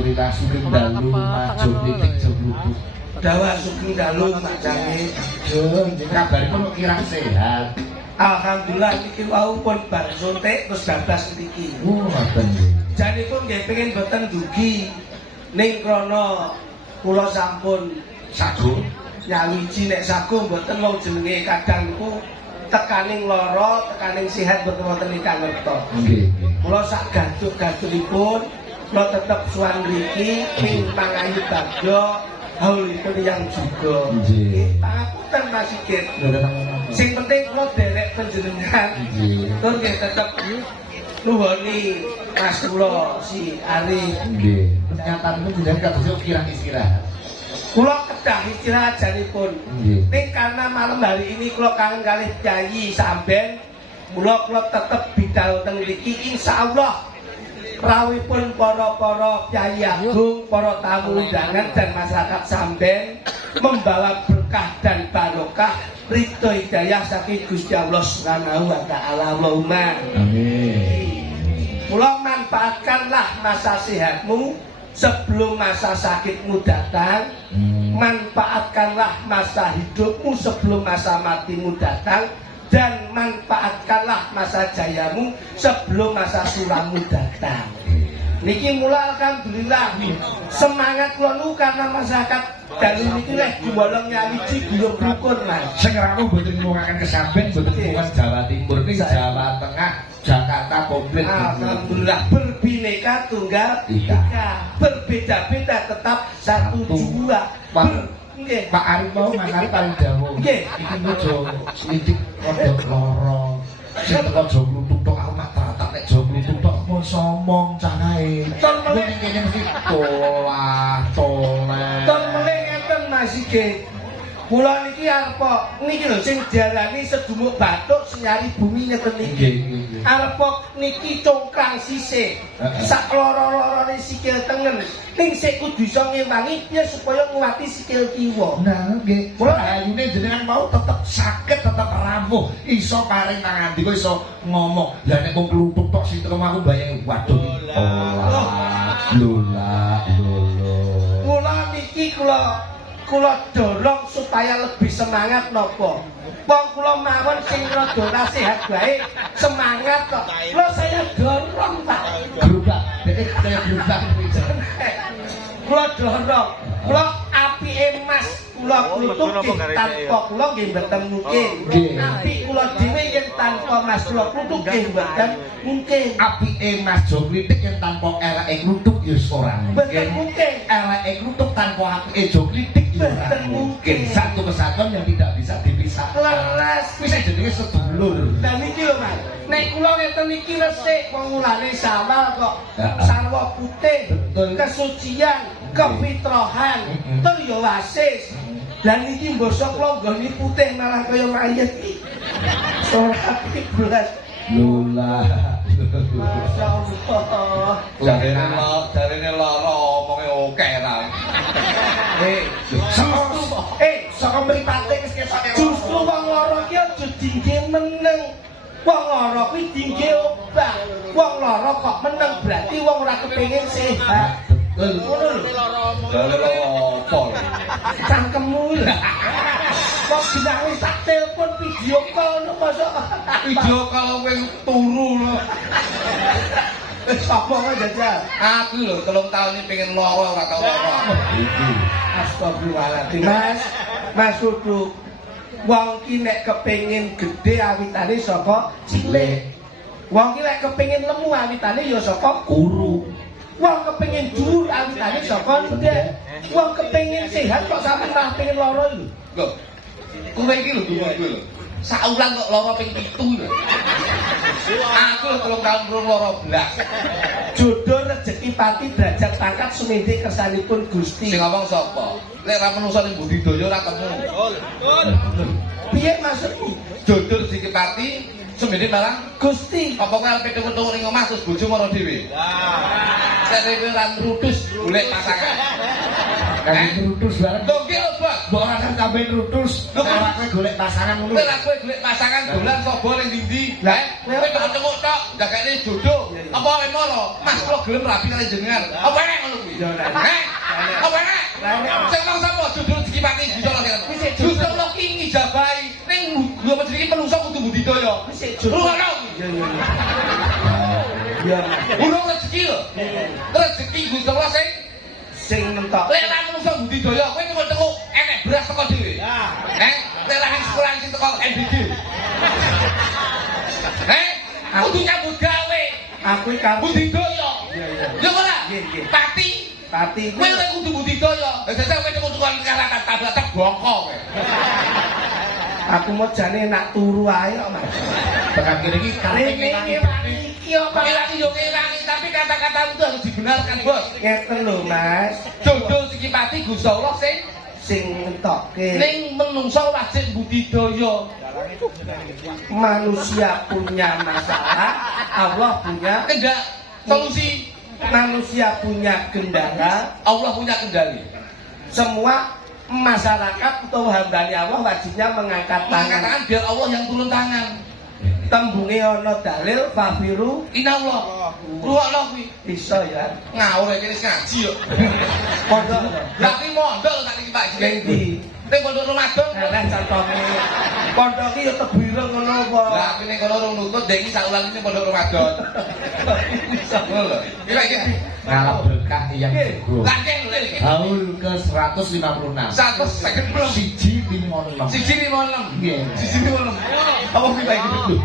alhamdulillah sugeng dalu maju titik jeblutuk. Dawa sugeng dalu Pak Jange. Kabaripun kirang sehat. Alhamdulillah niki wau pun bar suntik terus bablas niki. Ngoten nggih. Janipun nggih pengin boten dugi ning krana kula sampun Sagu nyawiji nek sagu boten wong jenenge kadang niku tekaning lara, tekaning sehat boten wonten ingkang ngerto. nggih. Kula sak gaduk-gadukipun kula tetep suwan mriki ing Mangayu Bagyo haulipun yang juga. Nggih. Pangapunten Mas Sigit. Sing penting kula derek panjenengan. Nggih. Tur nggih tetep nuwuni Mas kula si Arif. Nggih. Ternyata jenengan kados kirang istirahat. Kula kedah istirahat janipun. Nggih. Ning karena malam hari ini kula kangen kalih Kyai samben, kula tetep bidal teng mriki insyaallah. Rawuhipun para Kyai agung, para tamu undangan dan masyarakat samben membawa berkah dan barokah ridho hidayah saking Gusti Allah Subhanahu wa taala. Allahumma Amin. kula manfaatkanlah masa sehatmu sebelum masa sakitmu datang. Manfaatkanlah masa hidupmu sebelum masa matimu datang. Dan manfaatkanlah masa jayamu sebelum masa sulammu datang. Niki mula alhamdulillah semangat kula niku karena masyarakat dalu niki leh diwolong nyawiji guyub rukun Mas. Sing rawuh mboten ngomongake kesamben, mboten ngomong Jawa Timur, ning Jawa Tengah, Jakarta komplit. Alhamdulillah berbineka tunggal ika, berbeda-beda tetap satu jua. Nggih. Pak Arif mau mangkari paling dawuh. Nggih. Iki aja sithik rada lara. Sing teko aja ngluthuk tok aku mak tatak nek aja ngluthuk tok mau somong canahe. Ton melih Kene mesti tolah. Ton melih ngeten Mas Sigit. Kula niki arep niki lho sing diarani sedumuk bathuk senyari bumi ngeten niki. Nggih. Arep niki congkrang sisih. Sak loro-lorone sikil tengen. Ning sik kudu iso ngewangi piye supaya nguwati sikil kiwa. Nah, nggih. Kula ayune jenengan mau tetep sakit, tetep rawuh, iso paring pangandi kok iso ngomong. Lah nek wong kluthuk tok sing teko aku bayang waduh. Lola. Kula niki kula dorong supaya lebih semangat napa. Wong kula mawon sing rada ora sehat bae semangat kok. Lho saya dorong Pak. Berubah. Saya berubah. Kula dorong. Kula apike Mas kula kluthuk nggih tanpa kula nggih mboten mungkin. Apik kula dhewe yen tanpa Mas kula kluthuk nggih mboten mungkin. Apike Mas Jo Klitik yen tanpa eleke kluthuk ya ora Mboten mungkin. Eleke kluthuk tanpa apike Jo Klitik ya ora mungkin. Satu kesatuan yang tidak bisa dipisahkan. Leres. Wis jenenge sedulur. Dan iki lho Mas, nek kula ngeten iki resik wong mulane sawal kok sarwa putih, kesucian, kefitrahan, tur ya wasis. Lah niki mbosok kula nggone putih malah kaya mayit iki. Ora blas. Lola. Masyaallah. Jarene lara omonge oke ta. Saka mripate wis ketok. Justru wong lara iki aja dingge meneng. Wong lara kuwi dingge obah. Wong lara kok meneng berarti wong ora kepengin sehat. Ngono lho. Jare lara apa? Cangkemmu lho. Kok ginange sak telepon video call no mosok. Video kalau kowe turu lho. Sapa kok jajal? Aku lho 3 tahun iki pengen lara ora tau lara. Astagfirullahaladzim. Mas kudu wong ki nek kepengin gedhe awitane saka cilik. Wong ki nek kepengin lemu awitane ya saka guru. Wong kepengin dhuwur awitane saka ndek. Wong kepengin sehat kok sampe malah pengen lara lho. Lho. Kowe iki lho dhuwur kowe lho. Saulan kok lara ping 7 lho. Aku lho 3 tahun urung lara blas. Jodoh rezeki pati derajat pangkat sumindi kersanipun Gusti. Sing ngomong sapa? Nek ra menungso ning budidaya ora temu. Piye maksudmu? Jodoh rezeki pati semene marang Gusti. apa kowe arep tuku ning omah terus bojo maro dhewe? Lah. Sek kowe ra nrutus golek pasangan. Kan rutus bareng. Lho ki lho, Bos. mbok ora kan tambahin rutus. Ora kowe golek pasangan ngono. Kowe lah kowe golek pasangan dolan sapa ning ndi-ndi. Lah, kowe cenguk tok, ndakane jodoh. Apa wae moro? Mas kula gelem rapi kali jenengan. Apa enek ngono kuwi? Apa enek? Sing mau sapa jodoh dikipati bisa lho kene. Justru lho ki ngijabahi ning lho mesti iki menungso kudu budidaya. Wis jodoh. Ya. Urung rezeki lho. Rezeki Gusti Allah Sing mentok. lek ra menungso budidaya kowe cuma tengok enek beras teko dhewe. Lek ra sekolah sing teko NBD. Kudu nyambut gawe. Aku karo Budidaya. Ya ora? Nggih. Pati kuwi kowe lek kudu budidaya. Jajal kowe teko tukang karatan tabrak bongko kowe. aku mau jane nak turu ae kok Mas. Tekan kene iki Ngewangi iki apa Ngewangi yo ngewangi tapi kata-katamu itu harus dibenarkan, Bos. ngeten lho Mas. Jodoh sikipati Gusti Allah Sing mentokke. ning menungso wajib budidaya. Manusia punya masalah, Allah punya Kendak solusi. manusia punya kendala, Allah punya kendali. semua masyarakat atau hambane Allah wajibnya mengangkat tangan. Mengatakan biar Allah yang turun tangan. Tembunge ana dalil fafiru Inallah. Ruwakno kuwi. iso ya. Ngawur iki wis ngaji yo. Pondok Tapi mondok tak iki Pak. ning ndi? Ning pondok Ramadan. Lah contone. Pondok iki ya tebireng ngono apa? Lah aku ning kono urung nutut dek iki sak ulang iki pondok Ramadan. Ngono lho. Iki ngalap berkah yang jago. Lakeh lho iki. Haul ke 156. 156. Siji 56. Siji 56. Nggih. Siji 56. Apa kuwi Pak iki?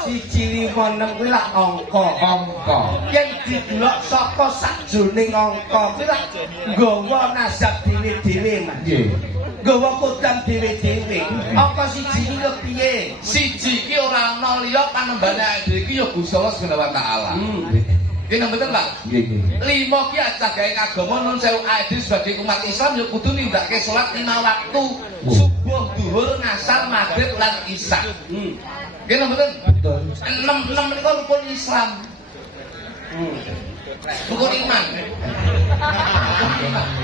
Siji 56 kuwi lak angka. Angka. Yen didelok saka sakjroning angka kuwi lak nggawa nasab dhewe-dhewe Mas. Nggih. Nggawa kodam dhewe-dhewe. Angka siji iki lho piye? Siji iki ora ana liya panembane dhewe iki ya Gusti Allah Subhanahu wa taala. Iki nang bener Pak. Nggih, nggih. 5 ki acah gawe agama nun sewu ade sebagai umat Islam ya kudu nindakake salat 5 waktu. Subuh, zuhur, ngasar, maghrib lan isya. Nggih nang bener. Betul. 6 menika rukun Islam. Rukun iman.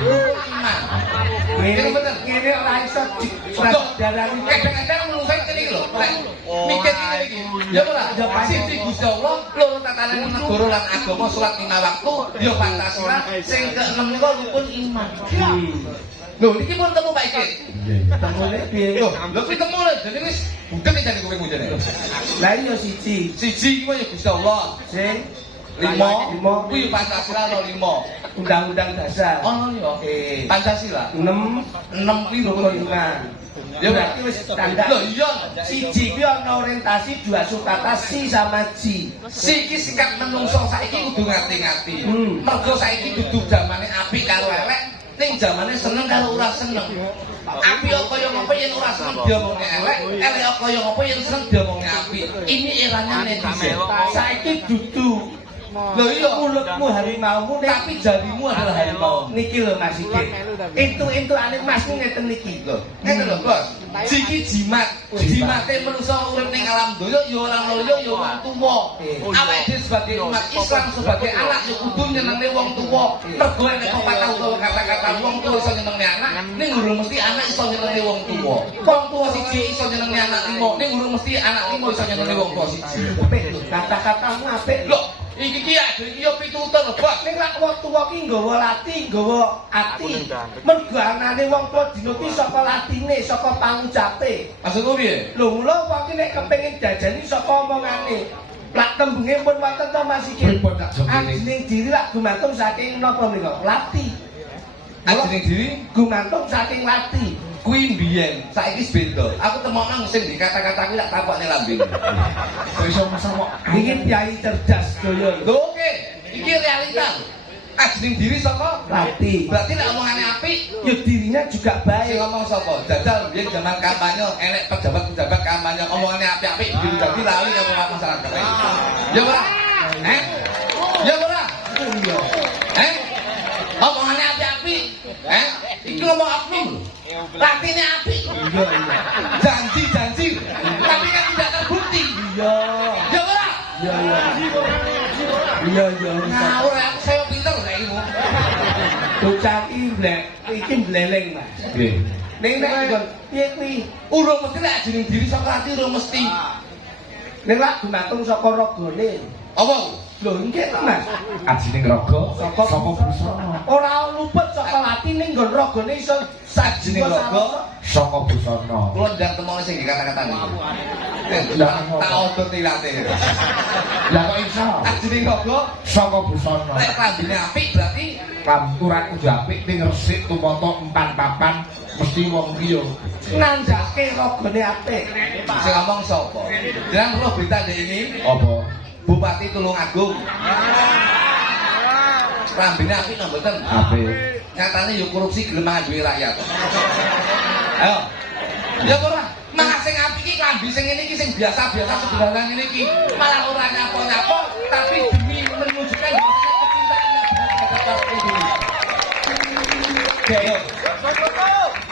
Rukun iman. Nggih bener. Ngene ora iso didarani. Kadang-kadang menungso kene iki lho, Pak. Mikir ngene iki. Ya ora, siji Gusti Allah, loro tatanan negara lan agama salat 5 waktu, ya Pancasila, sing ke-6 niku rukun iman. Lho niki pun temu Pak iki. Temune piye? Lho kuwi temu lho, dene wis budek jane kowe mujane. Lah iya siji. Siji iki ya Gusti Allah. Sing 5 kuwi Pancasila no 5. Undang-undang dasar. Oh iya. Pancasila. 6 kuwi rukun iman. Ya berarti wis tanda. Lho iya, Siji kuwi ana orientasi dua sukata si sama ji. siki sikap menungso saiki kudu ngati-ngati. Mergo saiki dudu zamane apik karo elek, ning zamane seneng karo ora seneng. Apik kaya ngopo yen ora seneng diomongne elek, elek kaya ngopo yen seneng diomongne apik. Ini eranya netizen. Saiki dudu Lho iya, mulutmu harimaumu tapi jarimu adalah harimau. niki lho Mas iki. Itu ane Mas ngeten niki lho. Ngene lho, Bos. Jiki jimat, jimate menungso urip ning alam donya ya ora loyo ya wong tuwa. Awake dhewe sebagai umat Islam sebagai anak ya kudu nyenengne wong tuwa. Mergo nek pepatah utawa kata-kata wong tuwa iso nyenengne anak, ning urung mesti anak iso nyenengne wong tuwa. Wong tuwa siji iso nyenengne anak limo, ning urung mesti anak limo iso nyenengne wong tuwa siji. Apik lho, kata-katamu apik lho. Lho, iki ki ade iki ya pitutur lho, Bos. Ning lak wong tuwa ki nggawa lati, nggawa ati. Mergo anane wong tuwa dina ki saka latine, saka pangucape. Maksudku piye? Lho mula wong ki nek kepengin jajani saka omongane. Lak tembunge pun wonten to Mas iki. Pripun tak jokene? Ajeng diri lak gumantung saking napa menika? Lati. Ajeng diri Gumantung saking lati. kuwi mbiyen, saiki beda. Aku temokno sing di kata-kata kuwi lak tapokne lambing. Kok iso masalah Iki piyayi cerdas daya. Lho oke, iki realita. Ajeng diri saka Lati. berarti nek omongane apik Ya dirinya juga sing baik. ngomong sapa? Jajal biyen zaman kampanye enek pejabat-pejabat kampanye omongane apik-apik dadi lali karo masyarakat. Ya ora? Ya ora? Iya. Omongane apik-apik. Iki ngomong apik. Latine apik. Iya iya. Janji-janji. Tapi kan tidak terbukti. Iya. Ya ora? Iya iya. Iya iya. Ngawur aku saya pinter saiki. Bocah iki blek iki mleleng, Mas. Nggih. Ning nek nggon piye kuwi? Urung mesti lek jeneng diri saka ati urung mesti. Ning lak gumantung saka ragane. Apa? Lho, nggih to, Mas. Ajining raga Saka busana. Ora luput saka lati ning nggon ragane iso Sajining raga saka busana. kula ndang temoni sing kata-kata niku. Tak odot ilate. Lah kok iso? Sajining raga Saka busana. lek klambine apik berarti Kamturan kudu apik ning resik tumata empan papan mesti wong iki yo. nandhake ragane apik. sing ngomong sapa? Jeneng roh berita ndek ini Apa? Bupati Tulungagung. Klambine apik napa mboten? Apik. Nyatane yo korupsi gelem mangan duwe rakyat. Ayo. Ya ora, malah sing apik iki klambi sing ngene iki sing biasa-biasa sederhana ngene iki malah ora nyapa-nyapa tapi demi menunjukkan kecintaannya terhadap negara. Kayak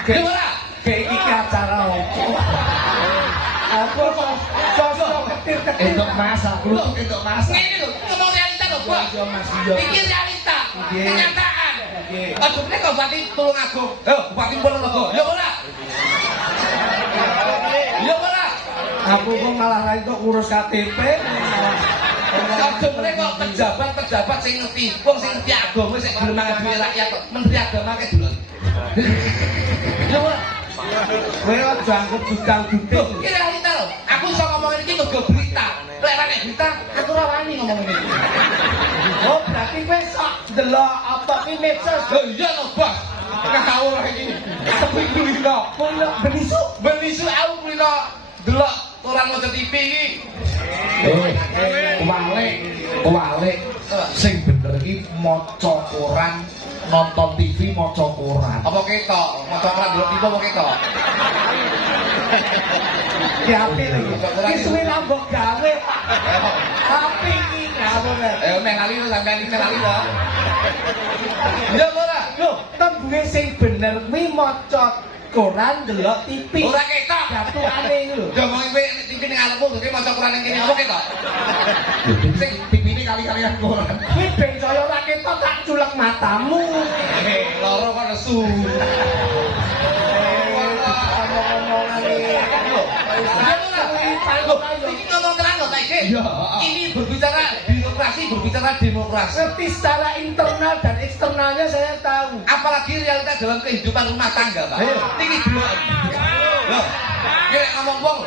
Ya ora. kayak iki acara opo? Aku sosok ketir-ketir. Entuk masak, klutuk entuk masak. Ngene lho, ngomong realita lho, Bos. Iya, Mas, iya. Iki realita, Nggih. kenyataan. Nggih. Aja meneh kok Bupati Tulungagung. Bupati Ponorogo. Ya ora. Ya ora. Aku kok malah ra entuk ngurus KTP. Aja meneh kok pejabat-pejabat sing ngerti, wong sing ngerti agama sing gelem mangan duwe rakyat kok menteri agama kae dulu. Ya ora. Kowe aja anggap dudang-duding. Iki realita lho. Aku iso ngomong iki nggo berita. Lek ra nek berita, aku ora wani ngomong ini. Oh, berarti kowe sok delok apa ki medsos. Lho iya lho, Bos. Ngawur iki. Sepi kulino. Koyo benisu. Benisu aku kulino delok orang maca TV iki. Kualik. Sing bener iki maca koran, nonton TV, maca koran. Apa ketok? Maca koran delok TV apa ketok? Ki apik lho. Ki suwe lambok gawe. Apik iki ngawur. Mengali lho sampean iki mengali lho. Ya ora. Lho, tembunge sing bener kuwi maca koran delok TV. Ora ketok. Jatuhane iki lho. Ya ngomong kowe TV ning ngarepmu kowe maca koran ning kene apa ketok? Sing TV ini kali-kalian koran. Kuwi ben saya ora ketok tak culek matamu. Loro kok nesu. Ini ngomong terang loh, Pak Ike. Iya. Ini berbicara birokrasi, berbicara demokrasi. Ngerti secara internal dan eksternalnya saya tahu. Apalagi realita dalam kehidupan rumah tangga, Pak. Ayo. Ini dulu. Loh, kira ngomong wong.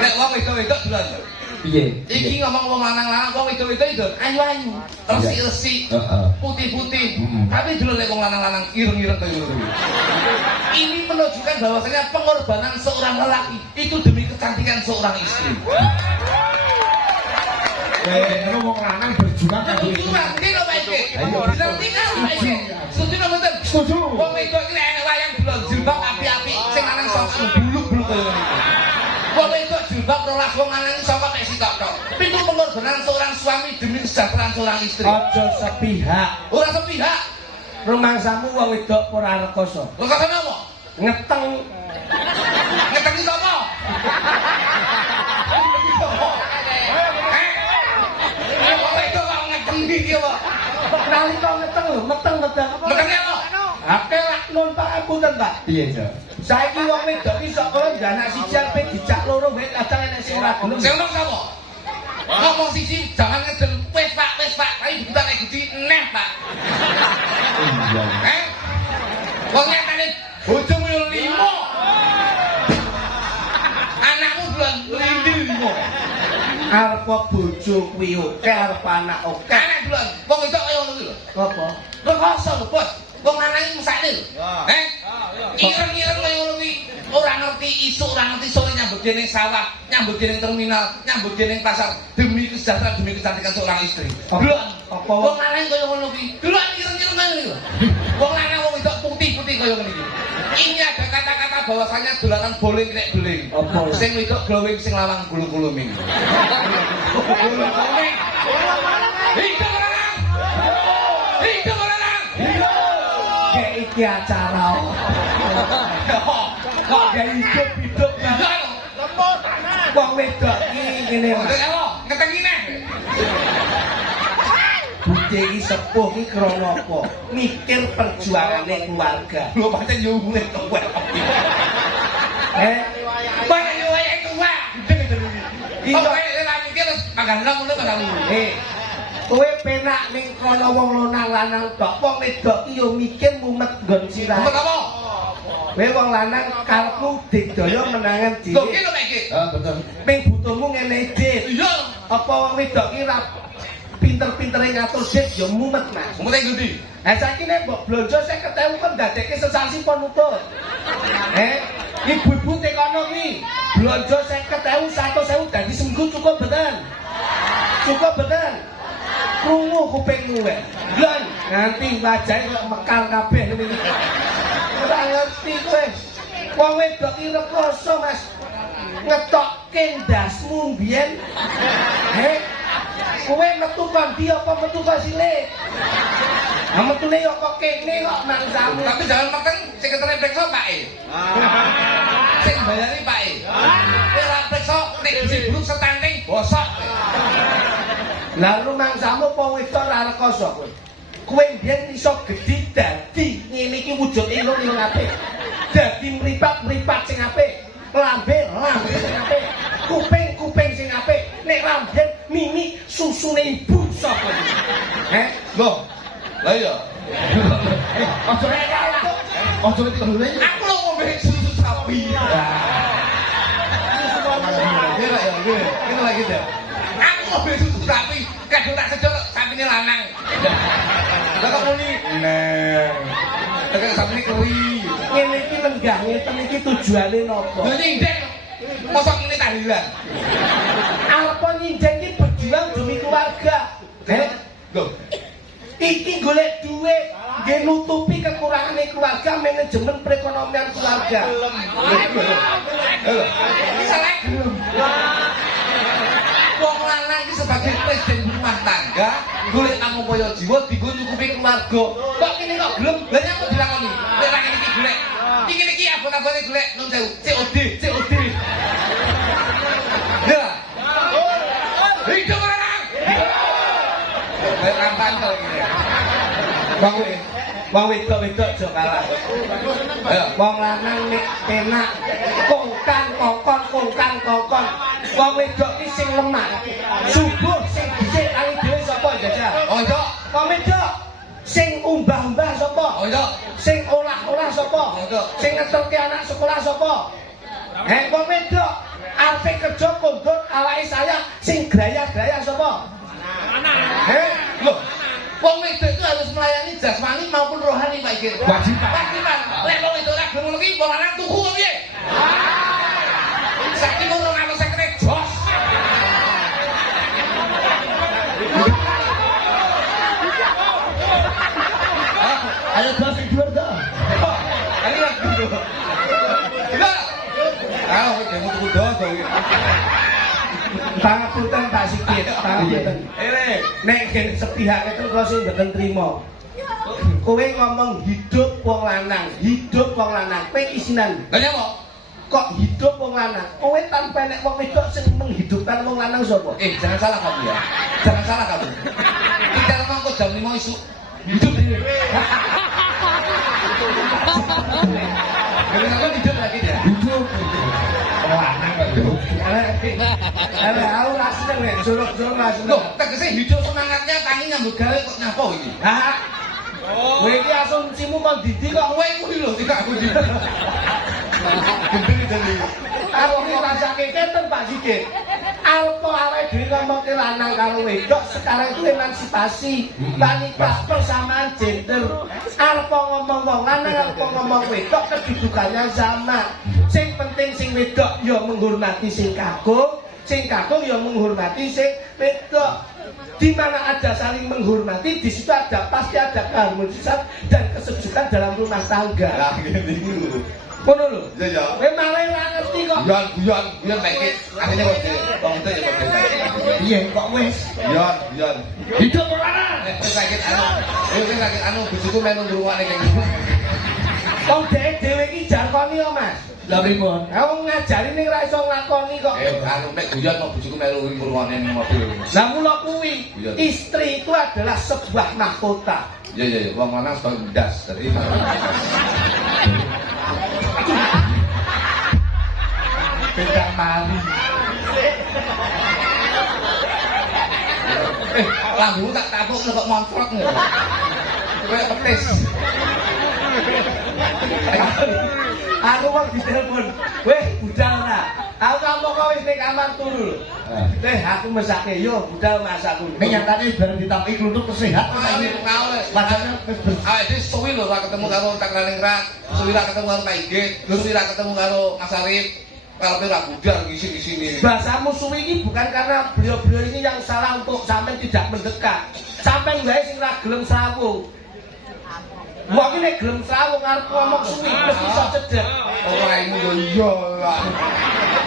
Nek wong itu dulu. Piye? Iki ngomong wong lanang-lanang, wong itu ayu-ayu, resi-resi, Heeh. putih-putih. Mm-mm. Tapi dulu lek wong lanang-lanang ireng-ireng kayak ngono. Ini menunjukkan bahwasanya pengorbanan seorang lelaki itu demi kecantikan seorang istri. Kayak wong lanang berjuang kanggo Setuju Mas, iki lho Pak Ike. Ayo. Nanti kan Pak Ike. Setuju napa mboten? Setuju. Wong wedok iki lek wayang delok jilbab api-api sing lanang sok buluk-buluk kaya ngene. Wong wedok jilbab rolas wong lanang sok kok sitok tok. Itu pengorbanan seorang suami demi kesejahteraan seorang istri. Aja sepihak. Ora sepihak. Rumangsamu wong wedok ora rekoso. Lho kok apa? Ngeteng Ngetengi apa? Wong wedok kok ngetengi iki apa? nalika ngeteng lho, meteng meteng. Ngetengi apa? Oke lah nun Pak Apunten Pak. Piye, Jo? Saiki wong wedok iki sok kono anak siji ape dicak loro wae kadang enek sing ora gelem. Sing ngomong sapa? Ngomong siji jangan ngedel wis Pak, tapi bukan nek guci neh Pak. Iya. Wong nyatane bojomu yo 5. Anakmu bulan lindil 5. Arep bojo kuwi oke, arep anak oke. Anak bulan wong itu kaya ngono kuwi lho. Apa? Rekoso lho, Bos. Wong lanang mesake lho. Ireng-ireng kaya ngono kuwi. Ora ngerti isuk, ora ngerti sore nyambut ning sawah, nyambut ning terminal, nyambut ning pasar demi kesejahteraan, demi kecantikan seorang istri. Delok Apa wong lanang kaya ngono kuwi. Delok ireng-ireng kaya ngono lho. Wong lanang wong itu putih-putih kaya ngono iki. Ini ada kata-kata bahwasanya dolanan boling nek beling. Apa? Sing wedok glowing sing lawang gulu-guluming. Hidup lanang! Hidup lanang! Kayak iki acara. Kok gak hidup kan? Wong wedok iki ngene Mas. Ngetengi neh. Budi iki sepuh iki krana apa? Mikir perjuangane keluarga. Lho pancen yo ngene kowe. Bae yo wae kowe. Iya. Kowe lek mikir terus magandang ngono karo. Kowe penak ning kono wong lanang tok, wong wedok iki yo mikir mumet nggon sirah. Mumet apa? Kowe wong lanang karepmu digdaya menangan Lho dhewe. ki lho mek iki. Betul. Ping butuhmu ngene dit. Iya. Apa wong wedok iki ra pinter-pintere ngatur dit yo mumet, Mas. Mumet ngendi? Saiki nek mbok blonjo 50.000 kan ndadekke sesasi pon nutut. Ibu-ibu tekono ki blonjo 50.000 100.000 dadi seminggu cukup beten. Cukup beten. Krungu kupingmu wae. Lan nganti wajahe kok mekar kabeh ngene iki. Ora ngerti kowe. Wong wedok iki rekoso, Mas. Ngetokke ndasmu mbiyen. Kowe metu kon ndi apa metu kon cilik? Lah metune yo kok kene kok mangsamu. Tapi jangan meteng sing ketere preksa Pake. Sing bayari Pake. Kowe ora preksa nek dibruk setanting bosok. Lah rumangsamu apa wedok ora rekoso kowe? Kowe mbiyen iso gedhi dadi ngene iki wujud ilung apik. Dadi mripat sing apik. Lambe sing apik. Kuping sing apik. Nek ramben mimi susune ibu sapa iki? Loh. Lah iya. Ojo ojo dulu. Aku lho ngombe susu sapi. Ini lagi deh. Aku ngombe susu sapi, kadung tak sedot sapine lanang. Lah kok muni? Nah. Tekan sapine keri. Ngene iki lenggah ngeten iki tujuane napa? Lho nyindek. Mosok ini tahlilan. Apa nyindek iki berjuang demi keluarga? Loh. Iki golek duit, nggih nutupi kekurangane keluarga, manajemen perekonomian keluarga. Salah gelem. Wong lanang iki sebagai presiden rumah tangga, golek angupaya jiwa dienggo nyukupi keluarga. Kok kene kok gelem? Lah nyapa dilakoni? Lek ra kene iki golek. Iki iki abot-abote golek nun sewu. COD. Ya. Hidup lanang. Kayak kampanye iki. Wong wedok aja kalah. Wong lanang nek penak kongkang kongkon. Wong wedok iki sing lemah. Subuh sing dhisik kali dhewe sapa jajal? Oh, iya. Wong wedok sing umbah-umbah sapa? Oh, iya. Sing olah-olah sapa? Oh, iya. Sing ngeterke anak sekolah sapa? Wong wedok ape kerja kondur awake saya sing graya-graya sapa? Loh, wong wedok itu harus melayani jasmani maupun rohani Pak Igir. Wajiban. Lek wong wedok ora gelem ngono ki wong lanang tuku kok piye? Saiki mung 250 jos. Ayo gas sing dhuwur to. Ayo lah. Coba. Ayo kowe tuku dos iki. Pangapunten Pak Sikit, pangapunten. Nek sepihak itu kula sing mboten trima. Kowe ngomong hidup wong lanang. Kowe isinan. Lah nyapa? Kok hidup wong lanang? Kowe tanpa nek wong wedok sing menghidupkan wong lanang sapa? Jangan salah kamu ya. Jangan salah kamu. Kita ngomong jam 5 isu. Hidup ini. Kalau aku hidup lagi ya. Hidup. Lanang kok hidup. Aku ra seneng nek jorok-jorok ra seneng. Loh, tegese hidup semangatnya tangi nyambut gawe kok nyapa iki. Kowe iki asumsimu kok didi kok Kowe kuwi lho tidak aku di. Gendeng jadi. aku iki rasake kenten Pak Sikit. Alpo awake dhewe ngomongke lanang karo wedok sekarang itu emansipasi, wanita persamaan gender. Alpo ngomong wong lanang, alpo ngomong wedok kedudukannya sama. Sing penting sing wedok ya menghormati sing kakung ya menghormati sing wedok. Di mana ada saling menghormati, di situ pasti ada keharmonisan dan kesejukan dalam rumah tangga. Lah ngene iki lho. Ngono lho. Iya ya. Memang ora ngerti kok. Guyon mek akhirnya kok wong itu ya kok. Iya kok wis. Guyon. Hidup lanang. Sakit anu bojoku melu ngrungokne kene. Wong dhewe iki jarkoni yo Mas. Lah pripun? Aku ngajari ning ra iso nglakoni kok. Anu nek guyon kok bojoku melu ngrungokne ning mobil. Lah mula kuwi, Iya. istri itu adalah sebuah mahkota. Iya, wong lanang suka ndas dari Beda mari. lambungmu tak tapuk kok montrot lho. Kayak petis. Aku mau ditelepon. Weh, budal ora? Aku kamu kok wis ning kamar turu. Aku mesake yo budal masakku. Ning nyatane bareng ditampi kluthuk sehat Ini ngawe. wajahnya wis bersih. Awake suwi lho ora ketemu karo Takraning Rak, suwi ora ketemu karo Maigit, suwi ora ketemu karo Mas Arif. Kalau ora budal ngisi-ngisini. Bahasamu suwi ini bukan karena beliau-beliau ini yang salah untuk sampai tidak mendekat. Sampai wae sing ra gelem srawung. Wong iki nek gelem srawung arep ngomong suwi mesti iso cedhek. Ora ini yo iya lah.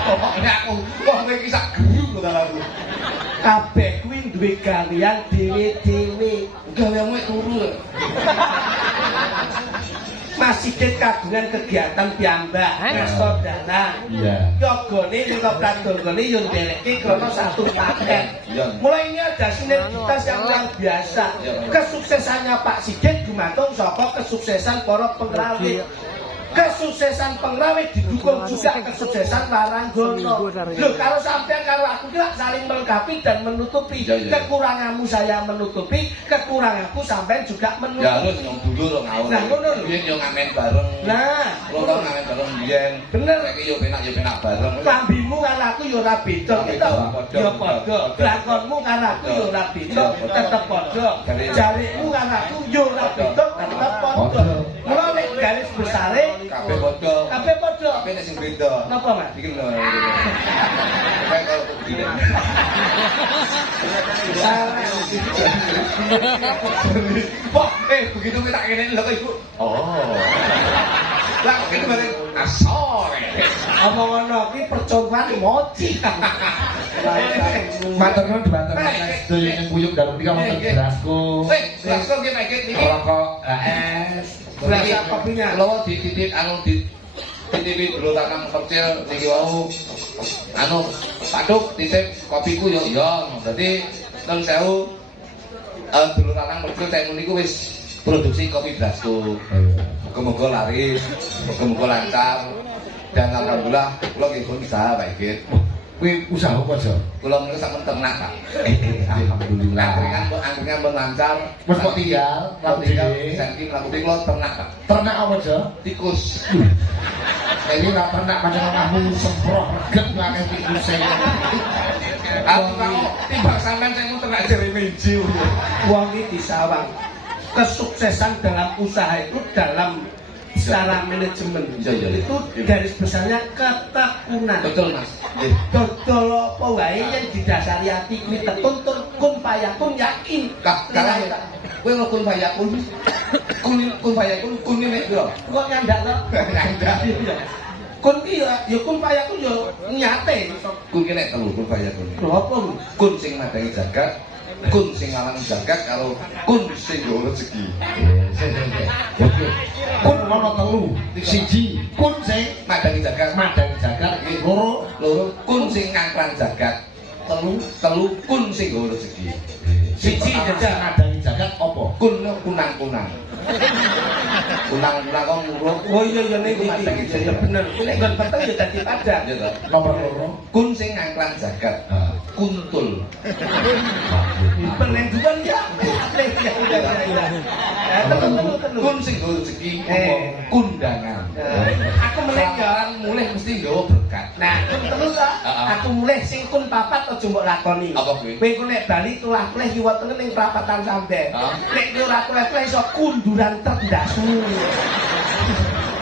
Pokoknya aku wong iki sak guru lho karo aku. Kabeh kuwi duwe gawean dhewe-dhewe. Gaweanmu turu. Masih kagungan kegiatan piyambak, ngestor dana. Iya. Yogane ning pradogane yo ndereke krana satu paket. Iya. Mulai ini ada sinergitas yang luar biasa. Kesuksesannya Pak Sigit gumantung saka kesuksesan para pengrawit. Kesuksesan pengrawit didukung juga kesuksesan Waranggono. Loh, kalau sampean karo aku kira saling melengkapi dan menutupi. Kekuranganmu saya menutupi, kekuranganku sampean juga Ya lu menutupi. nyong dulu lo ngawur. Nah, ngono lho. Biyen yo ngamen bareng. Nah, Lo tau ngamen bareng biyen. Bener. Saiki yo penak bareng. Klambimu karo aku ya ora beda gitu. Ya padha. Blakonmu karo aku ya ora beda, tetep padha. Jarikmu karo aku ya ora beda, tetep padha. Mula nek garis besare Kabeh padha. kabeh padha. Tapi nek sing beda. Napa, Mas? Iki lho. Kayak kalau begini. Wah, begitu kita kene lho kok Ibu. Oh. Lah kok kene bareng asor. Apa ngono iki percobaan moci. Matur nuwun dhumateng sedaya ing kuyung dalem mriki wonten berasku. Langsung ki Pak iki. Rokok AS. Berasa kopinya. Lho dititip anu titip dulu tanam kecil niki wau anu Paduk titip kopiku yo iya. Dadi nun sewu dulu tanam kecil saya niku wis produksi kopi Brasco. Moga-moga laris, moga-moga lancar. Dan alhamdulillah kula nggih pun usaha Pak Igit. Kuwi usaha apa, Jo? Kula menika sak ternak, Pak. Alhamdulillah. Angkringan pun lancar. Wis kok tinggal, Kalau tinggal dhewe. saiki mlaku kula ternak, Pak. Ternak apa, Jo? Tikus. Ini ora ternak pancen omahmu semproh reget ngakeh tikuse. Aku kok timbang sampean sing ternak jere meji. Wong iki disawang. Kesuksesan dalam usaha itu dalam secara manajemen Iya. itu garis besarnya ketekunan. Betul, Mas. Nggih. Dodol apa wae yang didasari ati kuwi tekun tur kun payakun yakin. Kalah kowe ngukun bayakun. Kun bayakun kun nek piro? Kok nyandak to? Nyandak. Kun ki ya kun payakun ya nyate. Kun ki nek telu kun bayakun. Lho apa? Kun sing madangi jagat, kun sing ngalang jagat karo kun sing nggawa rezeki. Oke. Kun ana telu. Siji, kun sing Madangi jagat, madang jagat, loro loro kun sing ngangklan jagat, telu kun sing nggawa rezeki. Siji jajal madangi jagat apa? Kun kunang-kunang. Kunang-kunang kok nguruk. Oh iya iya ning iki ya bener. Nek kon peteng ya dadi padang. Ya toh. Nomor loro. Kun sing ngangklan jagat, Ah. kuntul. Penentuan ya. Ya. Telu. Kun sing nggawa rezeki, kundangan. Aku meneh ya. Orang mulih mesti nggawa berkat. Nah, telu ta. Aku mulih sing kun papat aja mbok lakoni. Apa kuwi? Kowe ku nek bali tulah-tulih kiwa tengene ning prapatan sampe. Heeh. Nek kowe ora tuleh-tuleh iso kunduran terdasu.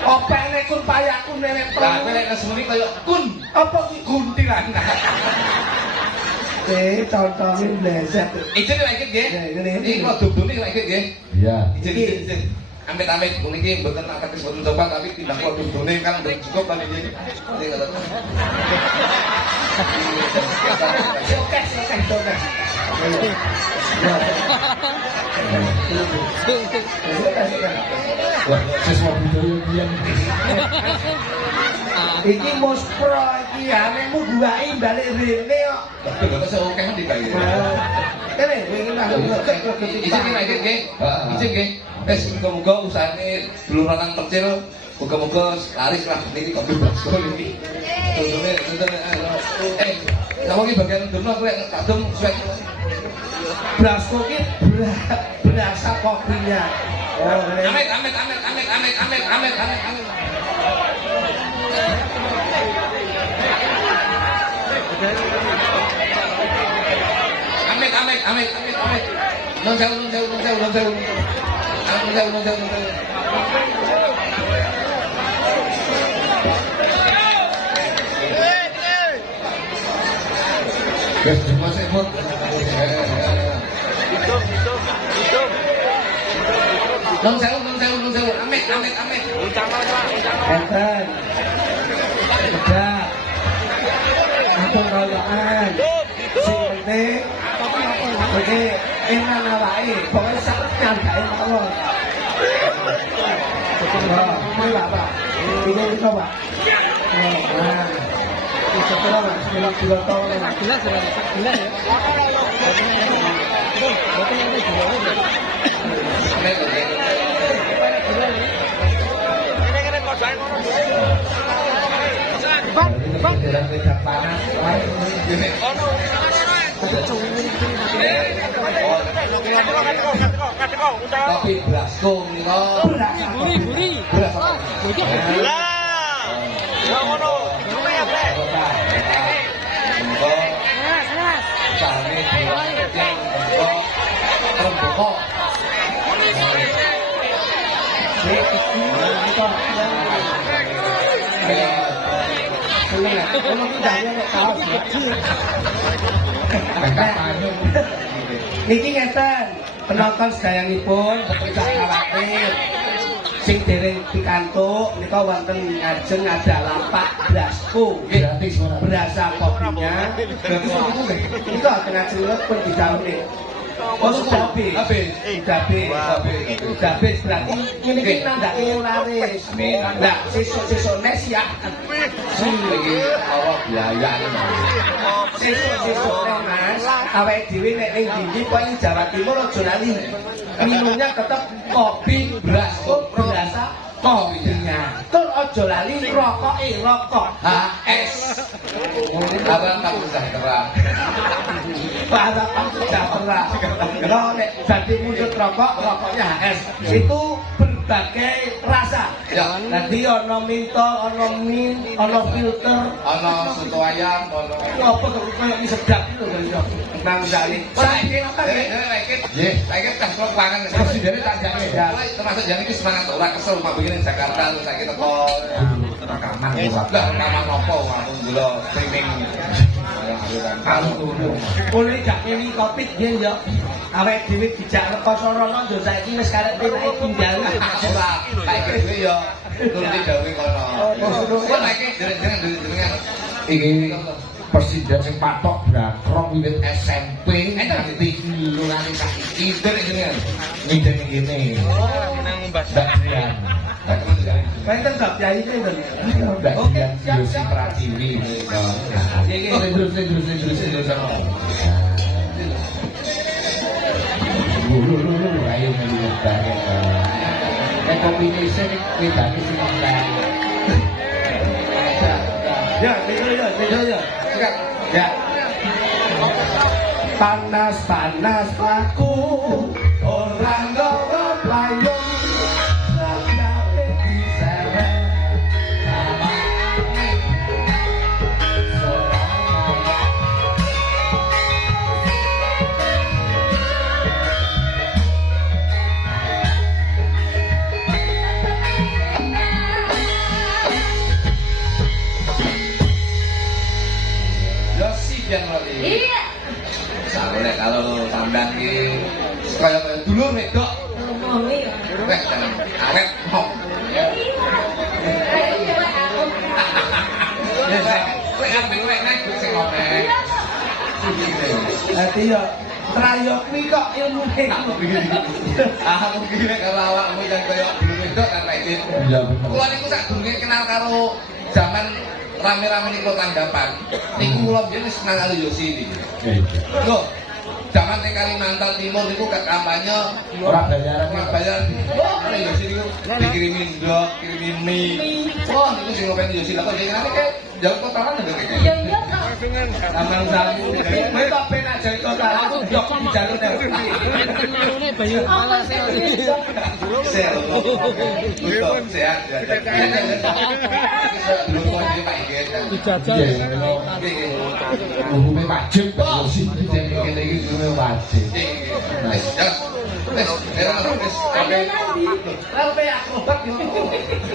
Opene kun payaku nenek Lah kowe telu. nek resmuni kaya kun Apa ki kuntilan. contohnya bleset. Izin Pak Igit nggih. Iki kok dubune Pak Igit nggih. Iya. Izin. Amit-amit puniki mboten ateges mboten coba tapi tindak kok dubune kan mboten cukup kan iki. Ini kata. Oke. Wah, siswa budaya biyen. Iki muspro iki anemu guwai balik rene kok. Lho kok oke men dibayar. Kene wingi nang Izin nggih. Izin nggih. Wis muga-muga usahane dulur lanang percil muga-muga laris lah niki kok bebas iki. Kamu ini bagian dulu aku yang kadung suek. Brasko ki berasa kopinya. Oh, Amit. Non sewu. Wes cuma sebut. Non sewu. Amit. enten. Udah. Atur royokan. Sing penting oke, enak awake. Pokoke sak nyandake mawon. Ini Pak. Ini kita, Pak. Nah. Setelah Mas, bila tahun jelas ya. Tapi brasko mila. Buri. Beras. Ya ngono. Sane remboko. Niki ngeten, penonton sedayanipun pemirsa khawatir sing dereng pikantuk nika wonten ngajeng ada lapak brasko Gratis ora. berasa kopinya. Nika ngajeng pun didaune. Oh, sudah habis. Sudah habis berarti ini kita nandake laris. Nah, sesuk nes ya. Iki awak biaya. Sesuk Mas, awake dhewe nek ning ndi poin Jawa Timur aja lali. Minumnya tetap kopi brasko berasa kopinya. Tur aja lali rokok. HS. Abang tak usah terang. Harapan sejahtera. Kalau nek jadi wujud rokoknya HS. Itu berbagai rasa. Ya. Nanti ono mentol, ono mint, ono filter. Ana soto ayam, ana Apa kok kayak sedap itu kan yo. Nang jane. Saiki apa Nggih, saiki tes kok pangan presidene tak jane. Termasuk yang iki semangat ora kesel Pak begini Jakarta terus saiki teko Rekaman lah rekaman opo aku ndelok streaming. Mulai gak ngewi Covid yen yo. Awake dhewe dijak rekoso rono yo saiki wis karep naik tinggal. Ora, saiki dhewe yo turuti dawuh kono. Kok saiki jenengan Iki presiden sing patok brakrong wiwit SMP nganti lulane saiki jenengan. Ngider ngene. Mbak Dian. Penten gak piye iki lho. Mbak Dian Yosi Pratiwi. Terus. Ayo melihat banget. Nek opini sing wedane sing ngenteni. Ya, ya. Ya. Panas aku orang gawa playung sampai diseret. Yosi biar lali. Iya. Soalnya kalau sampean ki kaya dulur wedok. Ngomongi ya. Wes jangan awet kok. Ya saya lek ambek lek naik sing ngomong. Dadi yo trayok kuwi kok ilmune. Aku kira kalau awakmu yang kaya dulur wedok kan Pak Idin. Iya bener. Kula niku sak durunge kenal karo zaman rame-rame niku tanggapan. Niku kula biyen wis seneng karo Yosi niki. Lho, zaman teng Kalimantan Timur niku kampanye Ora bayaran. ora bayar. Karo Yosi niku dikirimi ndok, kirimi mie. Wah, niku sing ngopen Yosi lha kok jenenge kek jaluk kotaran lho kek. Iya iya Kak. Amang tamu. Kowe kok penak jare kok aku ndok di jalur nek. Ini bayu Sehat. Betul, sehat. Belum mau dia Pak Ige kan. dijajal. Hukumnya wajib kok sih kene iki hukumnya wajib. Sampai akrobat gitu.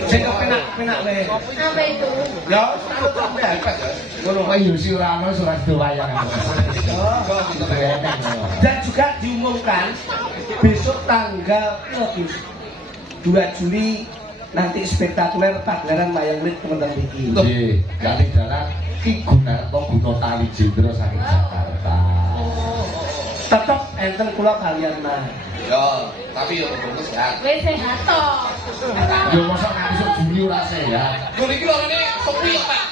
Sing penak-penak le. Apa itu? Ya, sampai hebat ya. Ngono kok yo si ora ono surat dowayangan. Dan juga diumumkan besok tanggal 2 Juli nanti spektakuler pagelaran wayang kulit teman-teman iki. Nggih, kali dalan Ki Gunarto Gunotali Jendra saking Jakarta. Tetep enten kula kalian mah. Yo, tapi yo terus sehat. Wes sehat toh. Yo mosok nganti sok Juli ora sehat. Lho niki lorone sepi kok, Pak.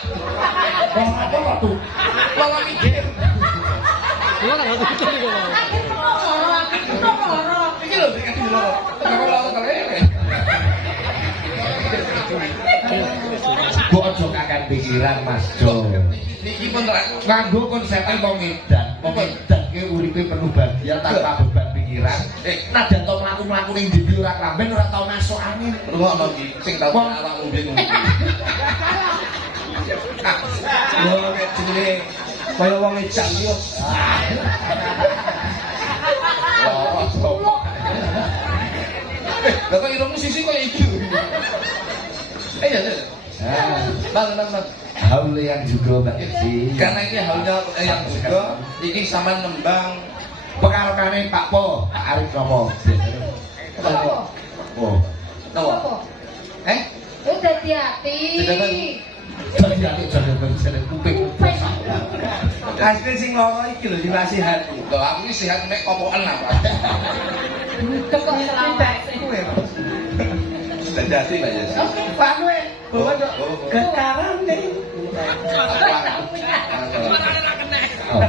Wong apa kok tuh? Loro mikir. Iya lah itu kok. Iki lho sing kasih loro. Kenapa loro kali? Kok aja kakan pikiran Mas Jo. Niki pun ora Nganggo konsepnya wong edan. Wong edan ki uripe penuh bahagia tanpa beban pikiran. Najan to mlaku-mlaku ning ndi ora klamben ora tau masuk angin. rungokno iki sing tau awakmu mbiyen ngono. Yo nek jenenge kaya wong edan yo. Loro sopo. Lah kok irungmu sisi kaya iki. Ya. Bang. Haul yang juga Mbak Esi. Karena ini halnya yang juga iki sama nembang Pekarane Pak Po, Pak Arif Nomo. Apa? Oh, tahu. Udah hati-hati. jadi aku jaga berjalan kuping. Asli sing loro iki lho dinasihati. Lho aku iki sehat mek kopokan apa. Kok selamat. Dan jati Mbak Yesi. Oke, Pak Noe, bawa dok gekaran nih. Oh,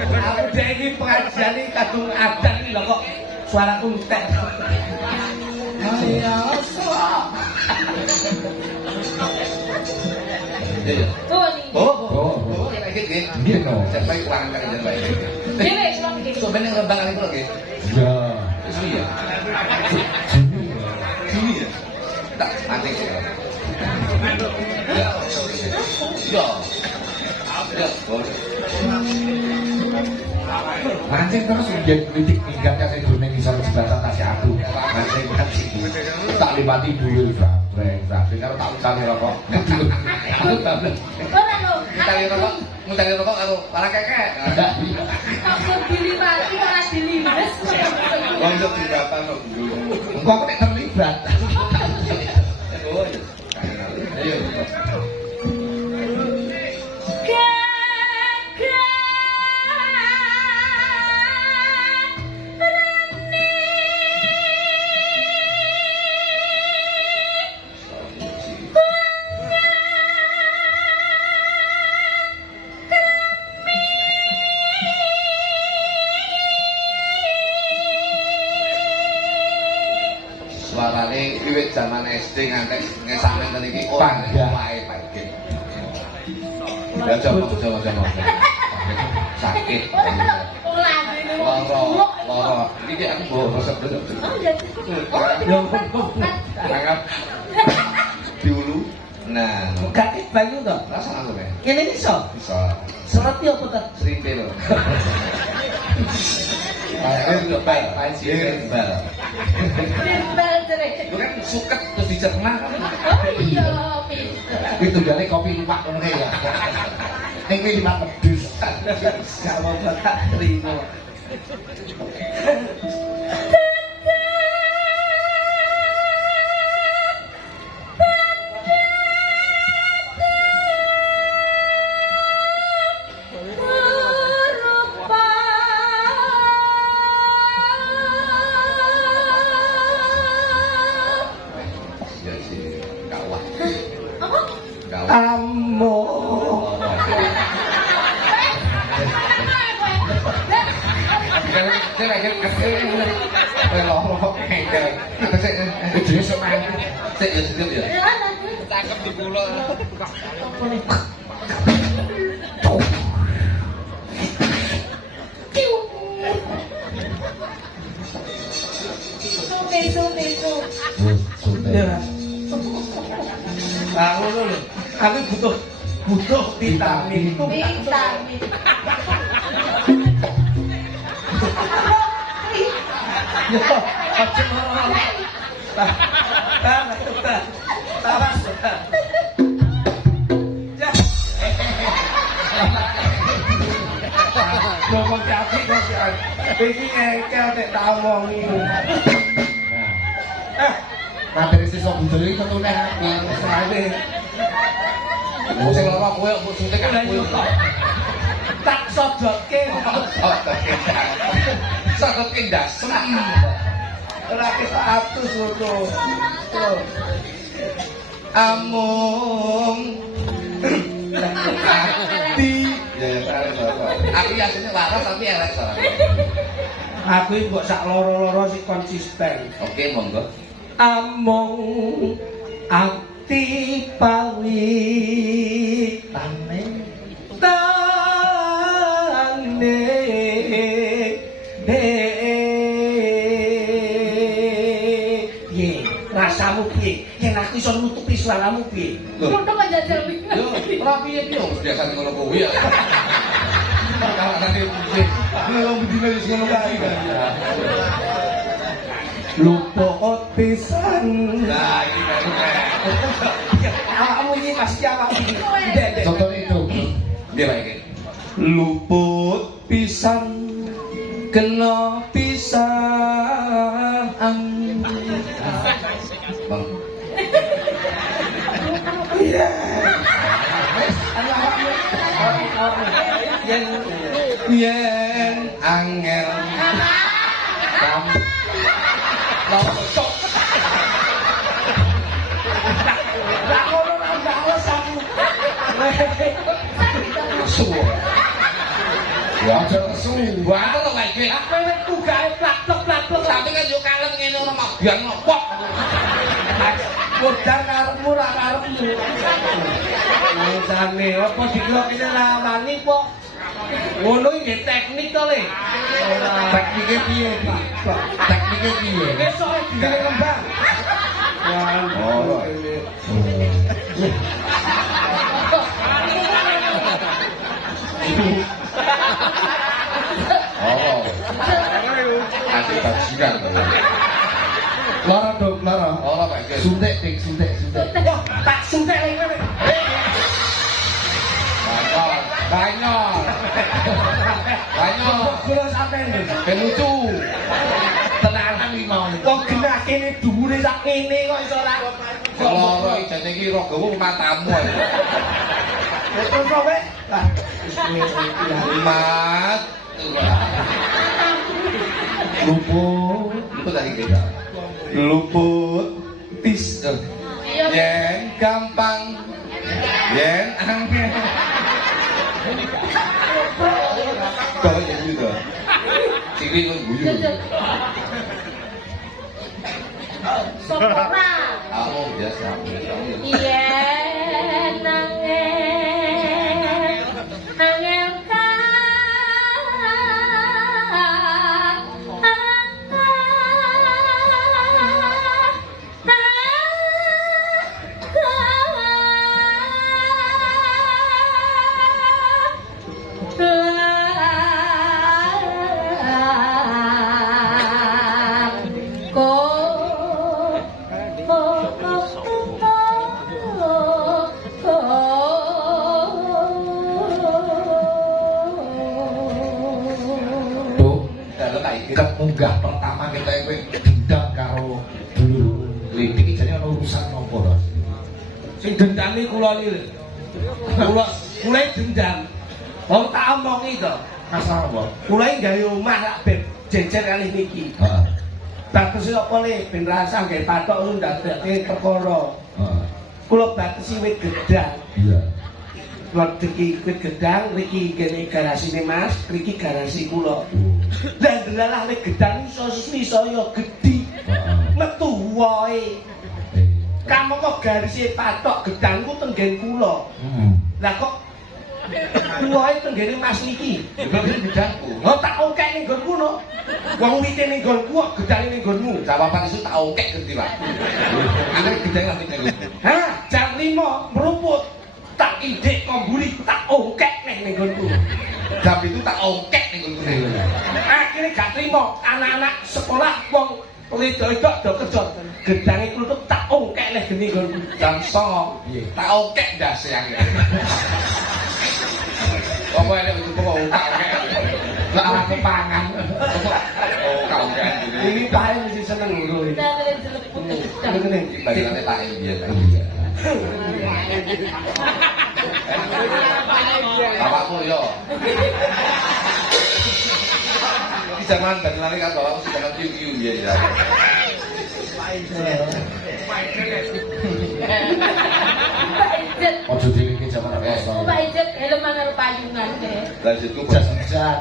Aku dek iki pengajian iki kadung adan iki lho kok suara entek. Ayo sok. Iya. Oh nih. Oh, kayak gitu. Gitu. Sampai kurang kan jan bae. Dewe pulang iki. So ben ngembang kali kok nggih. ya. Iya. Sini ya. Tak antik. Ya. Ya. Ya, boleh. Mancing terus menjadi kritik minggat yang itu ning isor jembatan Tasya Agung. Mancing. Tak lipati duwe breng. Kalau tak ucapin rokok. Aku tak. Ora lho. Ngutari rokok karo para kekek. Aku dilipati ora dilibes. Wong yo berapa kok dulu. Engko aku nek terlibat. Oh, iya. Ayo. Suarane wiwit zaman SD ngantek sampe ngene iki ora wae pagi. Ya coba. Sakit. Loro. Iki aku bawa resep dulu. Anggap diulu. Nah, Gatit banyu to. rasa aku ya. Kene iso. Bisa. Serati apa to? Serintil lho. Kayak itu baik, paling sih bal. Timbal jere. Bukan suket terus dicerna. Oh iya, pinter. Itu gale kopi luwak ngono kae ya. Ning kuwi liwat pedus. Gak mau tak terima. Ya sih, kawah. Apa? Kawah. Ujungnya semangat. Sik ya sikit ya. Cakep di kula. Sume. Ya. Nah, ngono lho. Aku butuh vitamin itu. Vitamin. Yo, aja ngono. Tawas. Ya. Ngomong capek kok sih. Iki ngengkel nek tak omongi. Materi sisa budal iki ketune aku. Sane. Sing lara kowe mbok suntik Lah aku. yo kok. Tak sodotke kok. Sakit kindas. Ora kita atus ngono. Amung ati. Aku asline waras tapi elek soalnya. Aku iki mbok sak loro-loro sik konsisten. Oke, monggo. Among ati pawi tane ye rasamu piye yen aku iso nutupi suaramu piye Kok menjajal Yo, ora piye-piye wis biasa ngono kuwi ya. Kalau nanti belum bedine wis ngono kae. luput pisan Nah, iki baru awakmu iki pasti awakmu iki Contohnya itu. Piye Pak iki? luput pisan kena pisan Bang. iya Yen angel kam losok lah ngono lah males aku suwo. Ya aja kesu. Wah, kok kok iki? aku wis tugae plak-plak Tapi kan yo kalem ngene ora mabian ngopok. Kodang karepmu ra karepmu. Jane apa dikira kene rawani kok. Ngono iki teknik to le. Tekniknya piye, Pak? Tekniknya piye? Wis sore digene kembang. Oh. Oh. Nanti bajingan. Lara dong, Lara. Ora Pak iki. Suntik, Dik, suntik. Wah, tak suntik lagi ngene. Banyol. Kula sampeyan. Ben lucu. Tenanan iki mau. Wong genah kene dhuwure sak kene kok iso ora. Loro ijane iki rogomu matamu. Terus kowe? Lah, bismillah. Mat. Luput. Itu tadi kita. Luput pis. Yen gampang. Yen angel. Kalau jadi gitu. Sini lu guyu. Sopora. Aku biasa. Iya, angel Ket munggah pertama kita kowe dendam karo dulu. Lidik iki jane ana urusan apa to? Sing dendami kula iki lho. Kula dendam. Wong tak omongi to. Masalah apa? Kula iki gawe omah lak ben jejer kali niki. Heeh. Bagus apa le ben rasah gawe patok lu ndadekake perkara. Heeh. Kula batesi wit gedang. Iya. Waktu iki wit gedang niki kene garasine Mas, niki garasi kula. Lah delalah le gedang iso saya gedhi. Metu wae. Kamu kok garise patok gedangku tenggen kula. Lah kok wae tenggene Mas niki. Lha gedangku. Oh tak okek ning nggonku no. Wong wite ning nggonku kok gedange ning nggonmu. Jawaban isu tak okek ganti Pak. Ana gedang nang ngene. Hah, jam 5 meruput. Tak indek komburi tak okek ning nggonku. Jam itu tak okek ning ngene. Akhirnya gak terima anak-anak sekolah wong wedok-wedok do kerja gedange kluthuk tak okek ning geni nggonku. Jam 09.00 tak okek ndase akhirnya. Apa ada itu kok tak okek. Lah ana kepangan. Oh, kau kan. Ini pae mesti seneng ngono iki. Kita ngeliat jeleput gedang. Ngene. Bagiannya tak iya. Bapakku yo. Di zaman bagian kan bapakku sudah kan kiu-kiu dia ya. Pak Ijet. Ojo dilingke zaman apa Pak Ijet helm karo payungan deh. Lanjutku jas-jas.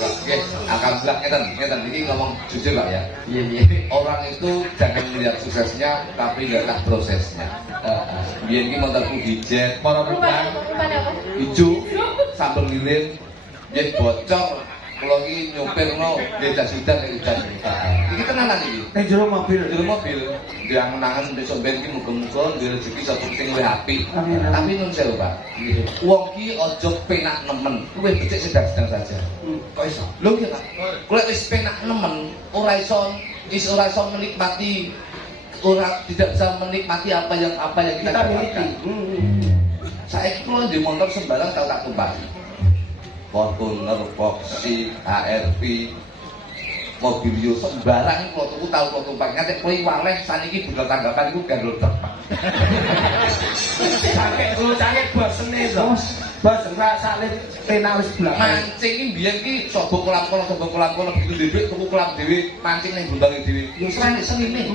Oke, akan bilang ngeten ini ngomong jujur Pak ya. Iya iya. Orang itu jangan melihat suksesnya tapi lihatlah prosesnya. Biar ini motorku dijet, Rupanya apa? hijau, sambal lilin, jet bocor. Kalau ini nyopir no, dia jasudan dari hujan. Ini tenanan ini. Ning jero mobil. Di mobil, dia menangan besok benki muka-muka, dia rezeki satu sing luwih apik. Amin. Tapi nun sewu Pak. Wong ki ojo penak nemen, luwih becik sedang-sedang saja. Kok iso? Lho nggih Pak. Kuwi wis penak nemen, ora iso menikmati, tidak bisa menikmati apa yang kita Kita miliki. dapatkan. Saiki kula di motor sembarang tau tak tumpaki. Fortuner, Foxy, ARV, Mobilio sembarang iki kula tuku tau kula tumpaki. Nganti kuwi waleh saniki budal tanggapan iku gandul truk Pak. Sakit bocane bosene to. Bos ngrasane penak wis blak. Mancing iki mbiyen ki coba kolam-kolam gitu dhewe tuku kolam dhewe, mancing ning gundange dhewe. Yo srene senine.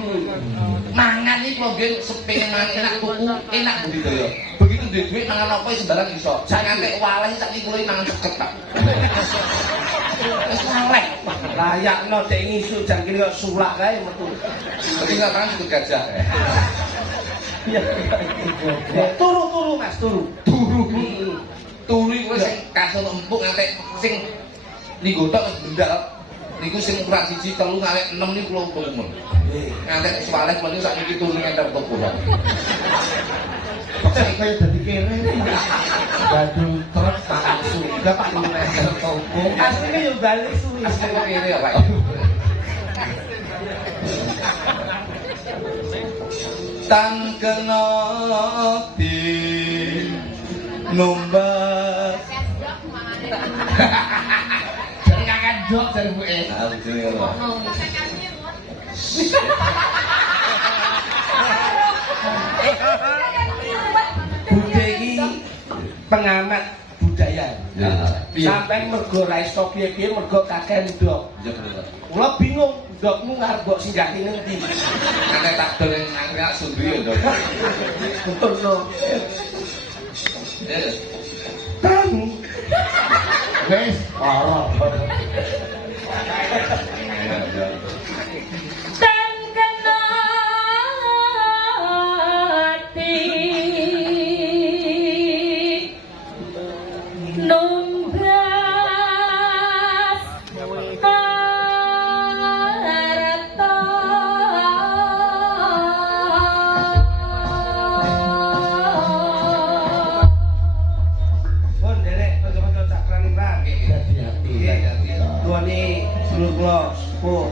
Mangan iki kok ngen sepengin mangan enak tuku, enak budidaya. Begitu duwe mangan apa sembarang iso. Nganti waleh sakniki kula mangan seket Pak. Wis waleh. Layakno dek ngisu jangkir kok sulak kae metu. Ketinggal mangan sikut gajah. Ya, turu Mas, turu. Turu iku sing kasur empuk nganti sing ligotok wis bendal. Niku sing ukuran 1, 3, nganti 6 niku kula umpul. Nganti swaleh meneh sakniki turu nganti toko. Saya kayak dadi kere. Gadul truk tak suka Pak Lurah toko. Asline yo balik suwi. Asli kok kene ya Pak. Tan kena di numbat. Jadi kangen dok dari Bu E. Ah, begini kalau. Bude iki pengamat budaya. Ya. Sampai mergo ra iso piye-piye mergo kakek ndok. Iya bener. Kula bingung ndokmu ngarep mbok singgahi ning ndi. Nek tak dolen nangkrak sundri ya, Dok. Ngono. Ya. Tamu. Wes, ora. Dan kena hati numbras harta. Pun derek kanca-kanca cakran-cakran. Hati-hati. Duane dulur kula sepuh.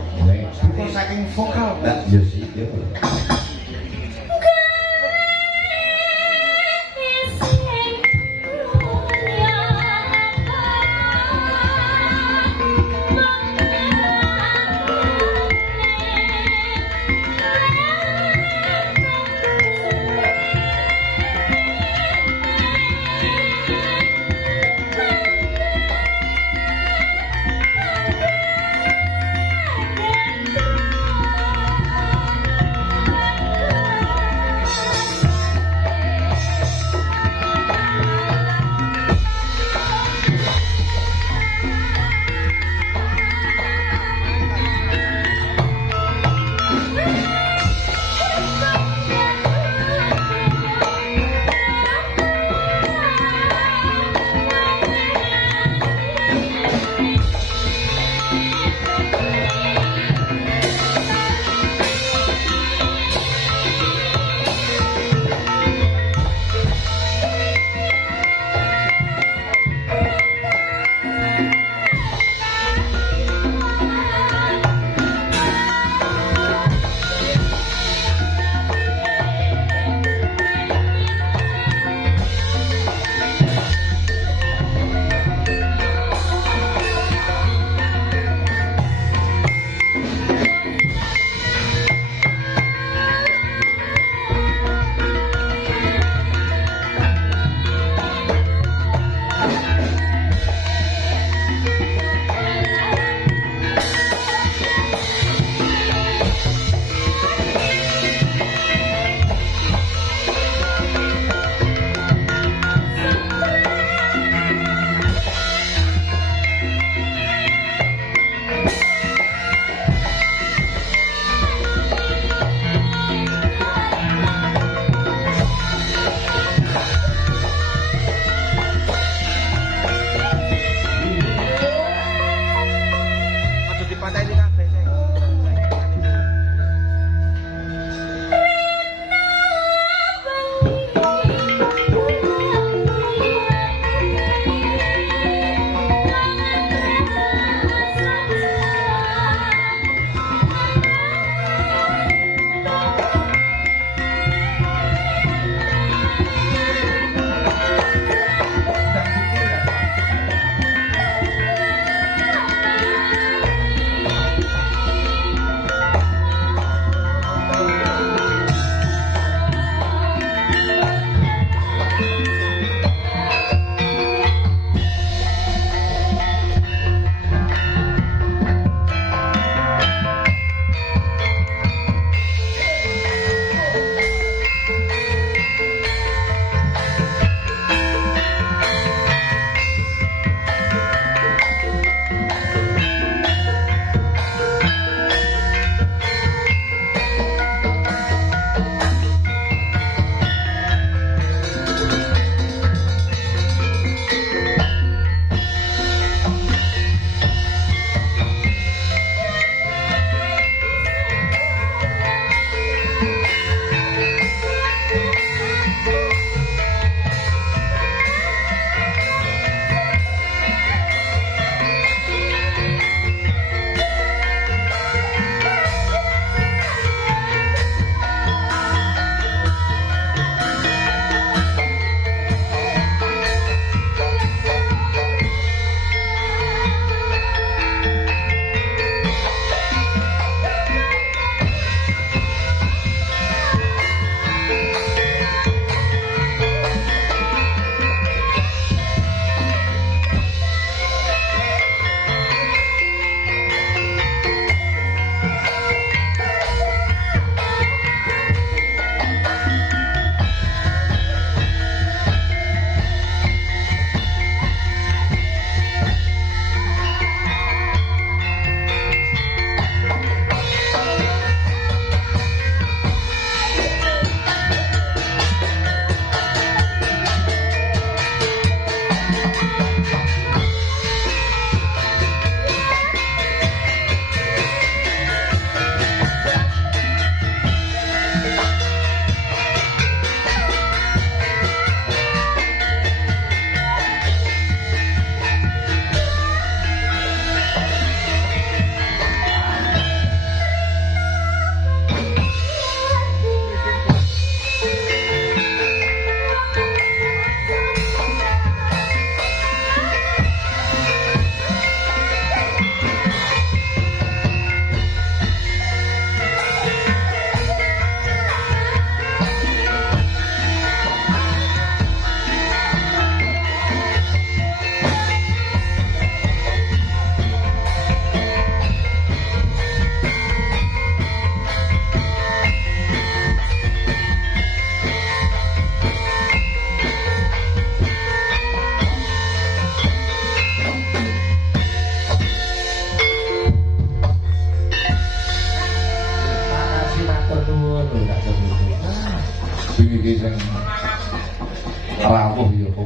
Saking saking vokal, Mbak. Iya sih, iya.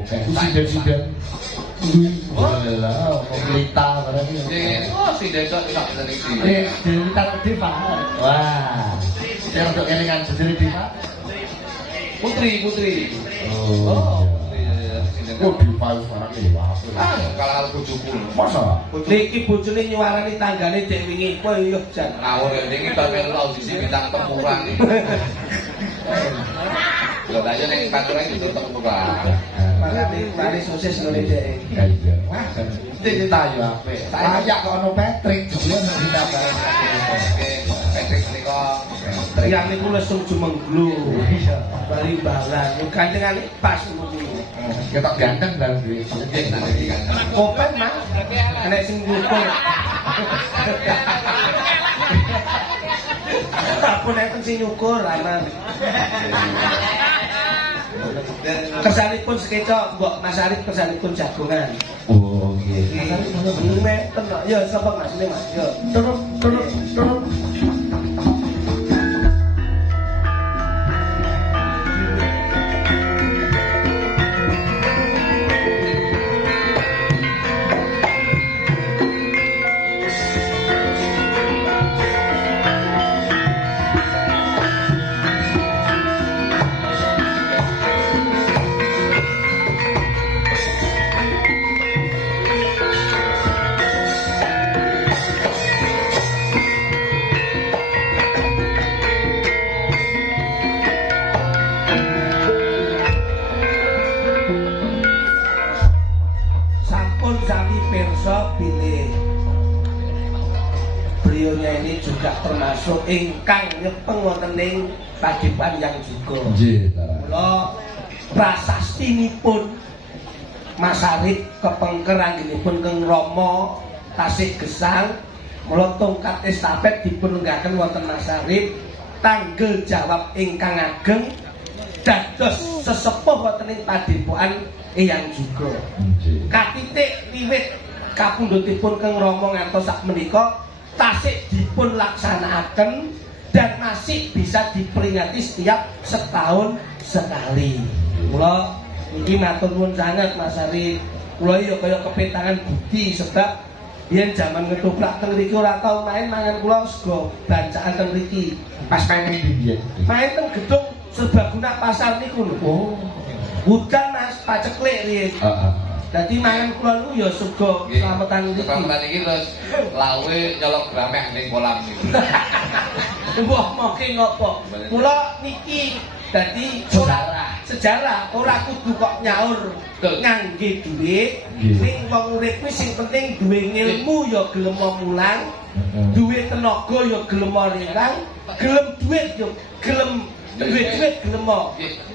Siden-siden. Walah, pelita barang iki. Oh, si Dedok tak dari sini. Dewi Tata Deva. Wah. Saya untuk elingan sendiri Diva. Putri. Oh. Iya, Oh, Diva sekarang ini wah. kalau bojoku. Masa? Niki bojone nyuarani tanggane dek wingi kowe yo jan. Ngawur ya iki bakal audisi bintang temurang. Lho aja ning kantor iki tutup temurang. Makane mari sosis ngene dek. Iya. Wah, cerita yo apik. Kayak kok ono Patrick jebule nek kita bareng. Oke, Patrick nika Yang niku lesung jumengglu. Iya. Bali balan. Kandengane pas ngono. Ketok ganteng dan duit. nggih nanti iki kan. Kopen Mas. Nek sing ngukur. Apa nek sing nyukur aman. Kesanipun sekecok, Mbok Mas Arif kesanipun jagongan. Oh, nggih. Meten kok. Ya sapa Mas ini Mas? Ya. Turun. Sampun sami pirsa bilih. Beliaunya ini juga termasuk ingkang nyepeng wonten ing Padepokan Yang Juga. Nggih, ta. Mula prasastinipun Mas Arif kepengker anggenipun Kang Rama tasih gesang. Mula tongkat estafet dipunlenggahaken wonten Mas Arif tanggel jawab ingkang ageng dados sesepuh wonten ing Padepokan Yang Juga. Nggih. Katitik wiwit kapundhutipun Kang Rama ngantos sakmenika tasih dipun laksanakaken dan masih bisa diperingati setiap setahun sekali. Mula niki matur nuwun sanget Mas Arif. Kula ya kaya kepetangan budi sebab yen jaman ngetoprak teng mriki ora tau main mangan kula sego bancaan teng mriki. Pas main ning ndi? Main teng gedung Serbaguna Pasar niku lho. Oh. Hujan Mas paceklik riyen. Heeh. Dadi mangan kula niku ya sego slametan mriki. Slametan iki terus lawe nyolok grameh ning kolam iki. Wah, moke ngopo? Kula niki dadi sejarah ora kudu kok nyaur ngangge dhuwit. Ning wong urip kuwi sing penting duwe ilmu ya gelem mulang, duwe tenaga ya gelem rirang, gelem duit ya gelem duit gelem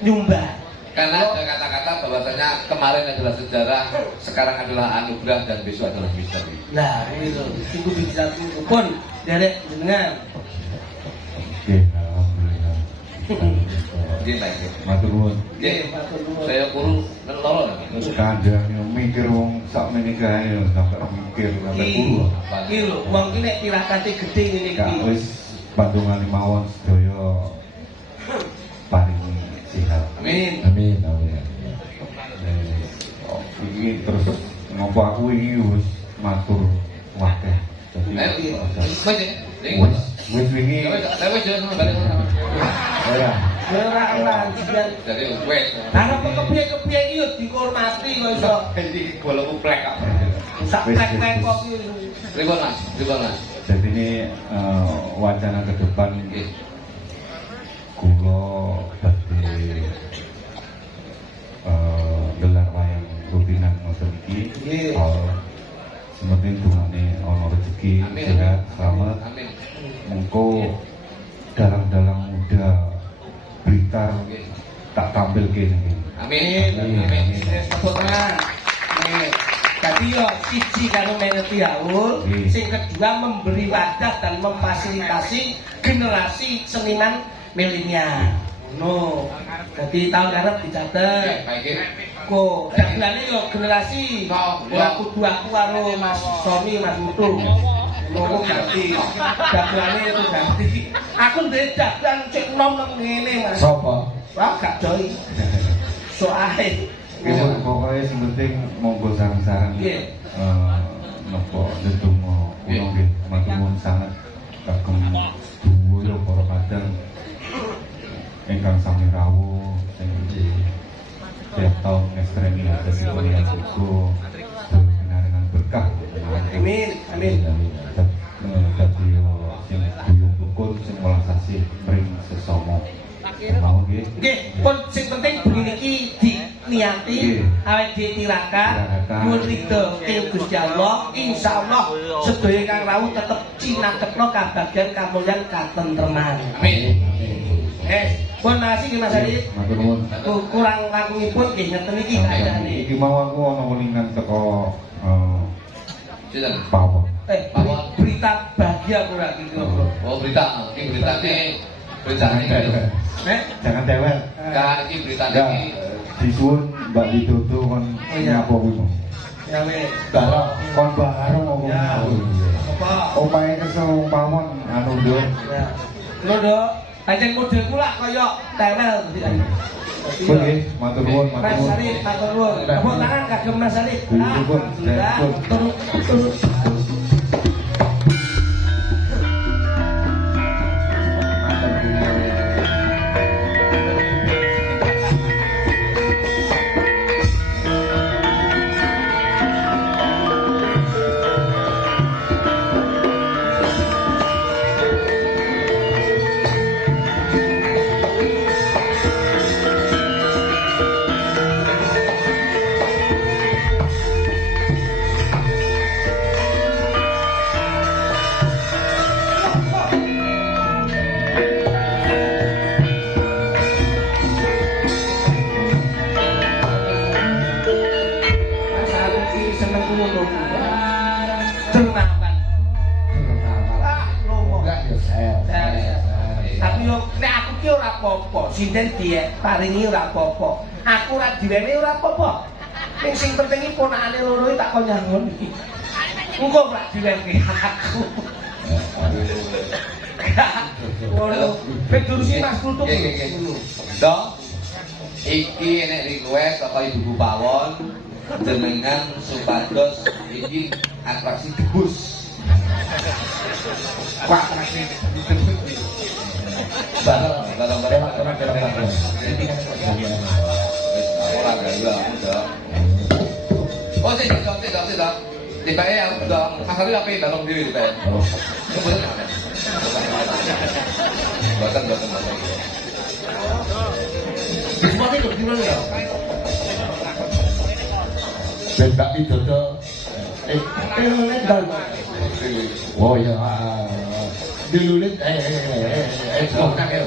nyumbang. Karena ada kata-kata bahwasanya kemarin adalah sejarah, sekarang adalah anugerah dan besok adalah misteri. Nah, ini lho, sing kudu pun derek jenengan. Nggih, alhamdulillah. Nggih, Pak. Matur nuwun. Nggih, Matur nuwun. saya kuru loro niki. Kadang yo mikir wong sak menika yo sampe mikir sampe kulo. Iki lho, wong iki nek tirakate gedhe ngene Kak iki. wis pandungan mawon sedaya paring sehat. Amin. Amin. Iki terus ngopo aku iki wis matur wakeh. Dadi wis wingi ora Ora jian. Jadi wes. Ana kepiye-kepiye iki yo dihormati kok iso. Jadi golekku plek kok. Sak plek-plek kok iki. Pripun Mas? jadi ini wacana ke depan kula badhe gelar wayang rutinan ngoten iki. Nggih. Sementing dungane ana rezeki sehat selamat. Amin. Mengko dalang-dalang muda Blitar tak tampil kene. Amin. Wis tepuk tangan. Nih. Dadi yo siji karo mengerti haul, sing kedua memberi wadah dan memfasilitasi generasi seniman milenial. Ngono. Dadi tahun ngarep dicatet. Baik. Kok dagelane yo generasi ora kudu aku karo Mas Soni, Mas Mutu. Ngono ganti. Dagelane itu ganti. Aku ndek dagelan cek nom nang ngene, Mas. Sopo? Wah, gak doi. Soale Pokoknya sing penting monggo sarang-sarang. Nggih. Napa ndedonga kula nggih matur nuwun sanget kagem sedaya para kadang ingkang sami rawuh sing tiap tahun ngestreni dadi kuliah buku dengan berkah. Amin, amin. Dadi sing buyung dukun sing welasasi mring sesama. Mau nggih. Nggih, pun sing penting bengi niki diniati awet dhewe tirakat nuwun ridho ing Gusti Allah, insyaallah sedaya kang rawuh tetep cinaketna kabagyan kamulyan katentreman. Amin. Pun makasih nggih Mas Adi. Matur nuwun. Kurang langkungipun nggih ngeten iki kaidane. Iki mau aku ana welingan teko Sinten? pawon. Berita bahagia ora iki lho. Oh, berita. Iki beritane Jangan tewel. Kak, iki beritane Ya, iki disuwun Mbak Widodo kon nyapa kuwi. Ya wis. Bareng kon bareng ngomong Ya. aku. Apa? Omahe kesel pawon anu nduk. Ya. Lho, Dok. Pancen model kula kaya tewel Nggih, matur nuwun, matur Mas nuwun. Sarif, matur nuwun. Tepuk tangan kagem Mas Sarif. Syukur, Alhamdulillah. syukur. Mas Sarif iki seneng ngono. Dermawan. Lomo. Enggak ya sel. Tapi yo nek aku ki ora apa-apa, sinden diek paringi ora apa-apa. Aku ora diwene ora apa-apa. Ning sing penting iki ponakane loro iki tak kon nyangon iki. Engko ora diwene aku. Ngono. Pedurusi Mas Plutuk. Dok, iki enek request saka Ibu Pawon jenengan supados iki atraksi debus. Wah, masih Bareng. Wis ora gaya dok. Oh, sik. Tibake aku dok. Asale ape dalem dhewe tibake. Boten. Semuanya kok gimana ya? Ben Mbak Widodo oh ya dilulit semoga ya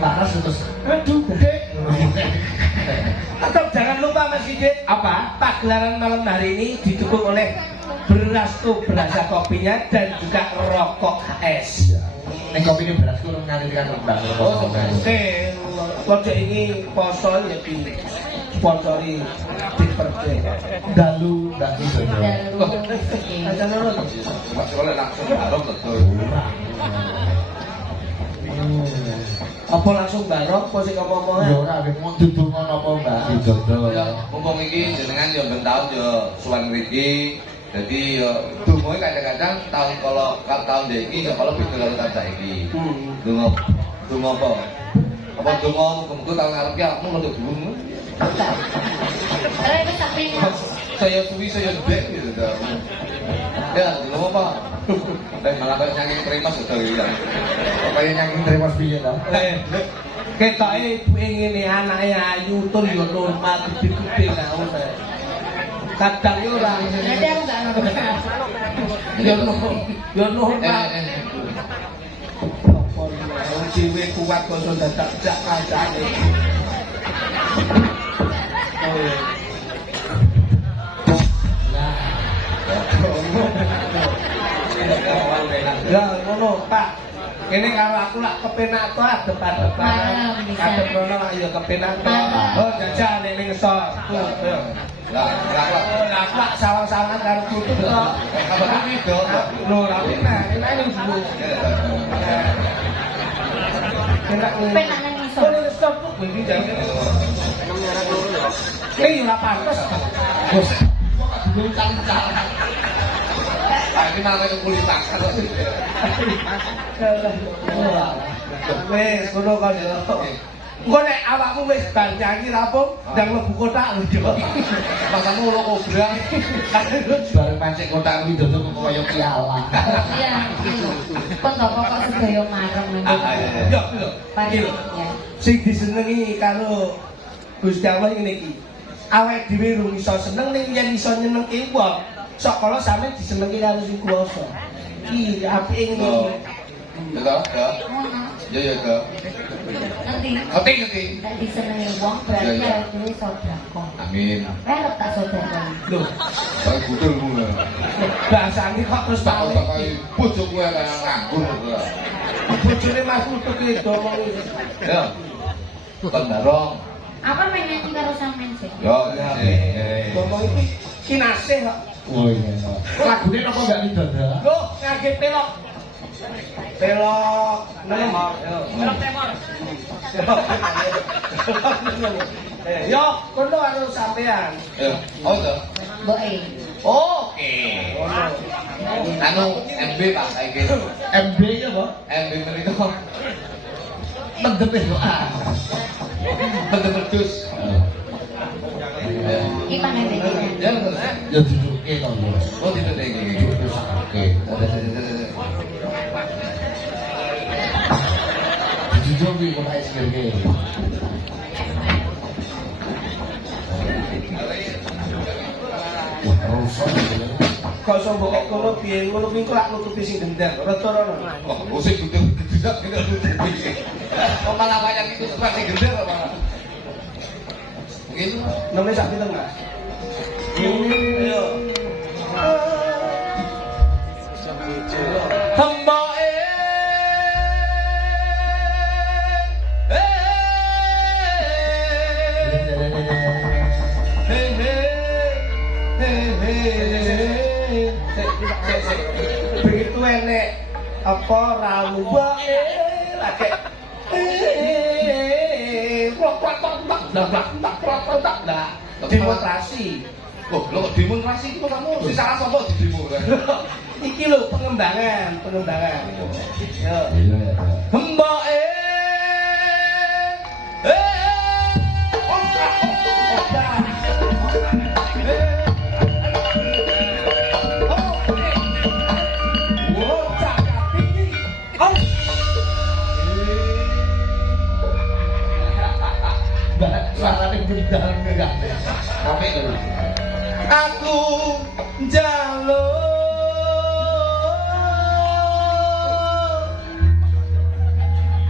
laras terus Aduh, Dek. Tetap jangan lupa Mas Sigit, apa? pagelaran malam hari ini didukung oleh beras tuh berasa kopinya dan juga rokok HS. Ini kopi ini beras kurang ngalirkan rendang. Oh, oke. Pojok ini poso ya di sponsori di Perde. Dalu Aja nurun. Masuk oleh langsung bareng betul. Apa langsung barok, apa sih Ya ngomong-ngomongnya? ora mau duduk ngono apa Mbak Widodo. Ya, mumpung iki jenengan yo ben taun yo suwan mriki. Dadi yo donga kadang-kadang tahun kalau tahun iki yo kalau beda karo tahun saiki. Donga apa? Apa donga muga-muga tahun ngarep ya aku rada dhuwur. saya suwi saya ndek gitu dah. Ya, lho apa? Malah kayak nyanyi terima sudah gitu. Kayak nyanyi terima piye ta? Ketoke ibuke ngene anake ayu tur yo normal gede-gede ngono. Kadang yo ora. Nanti aku gak nonton. Yo normal. Wong dhewe kuat kok iso dadak jak kancane. Oh iya. Ya ngono, Pak. Kene karo aku lak kepenak to depan-depan. Kadep rono ya kepenak to. Oh, jajal nek ning ngesor. Tuh. Lah, Lah, sawang-sawangan karo tutut to. apa itu? Lho, tapi nah, enak ning dulu. Enak ning. Penak nang ngisor. Oh, ning ngesor tuh kuwi jangan. Ini ora pantes. Bos, kok belum calang-calang. Ah, ini malah kayak kulit pakar loh. Wes, ngono kan ya. Engko nek awakmu wis bar nyanyi rampung, ndang mlebu kotak lho yo. Masamu lo kobrang. bareng pancek kotak widodo kok kaya piala. Iya, gitu. Kon toko kok sedaya marem nang. Yo, yo. Parek ya. Sing disenengi karo Gusti Allah ngene iki. Awake dhewe rung iso seneng ning yen iso nyenengke wong. Sok kala sampe disenengi karo sing kuwasa. Iki apike ngene. Betul, ya. Ngono. Ya ya, ya. Nanti tak disenengi wong berarti awake dhewe iso blakon. Amin. Arep tak saudara. Lho, Kayak budel gue. bahasane kok terus Tak balik. usah kayak pucuk gue kayak nganggur gue. Bojone Mas Putu ki domong iki. Ya. Kan darong. Apa main nyanyi karo sampean sih? Ya, ya. Domong iki kinasih kok. Oh iya. Lagune napa enggak widodo? Lho, ngage pelok. Pelok nem. Pelok temor. Yo, kono karo sampean. Ya. Oh, tuh. Boe. Oke. Anu MB Pak kayak gitu. MB ya, Pak. MB itu Mendem doa. bedus. Iki mana bedanya? Ya, betul. Ya diduke to, Bos. Oh, tidak deh. Diduke sakake. Diduke kok nek sing wah, rusak. Kok iso mbok kok kono piye ngono kuwi kok lak nutupi sing gendang. Rada rono. Wah, musik gede-gede tidak nutupi. Oh, malah banyak itu seperti gede apa? Begitu. Nomor sak pinten, Mas? Ayo. Hemboke begitu enek apa ramu bae lagi demonstrasi. Oh, lo demonstrasi itu kamu si salah sapa di demo. Iki lho pengembangan. Yo. Iya ya. Hemboke Suarane gendang enggak. Tapi lho. aku njaluk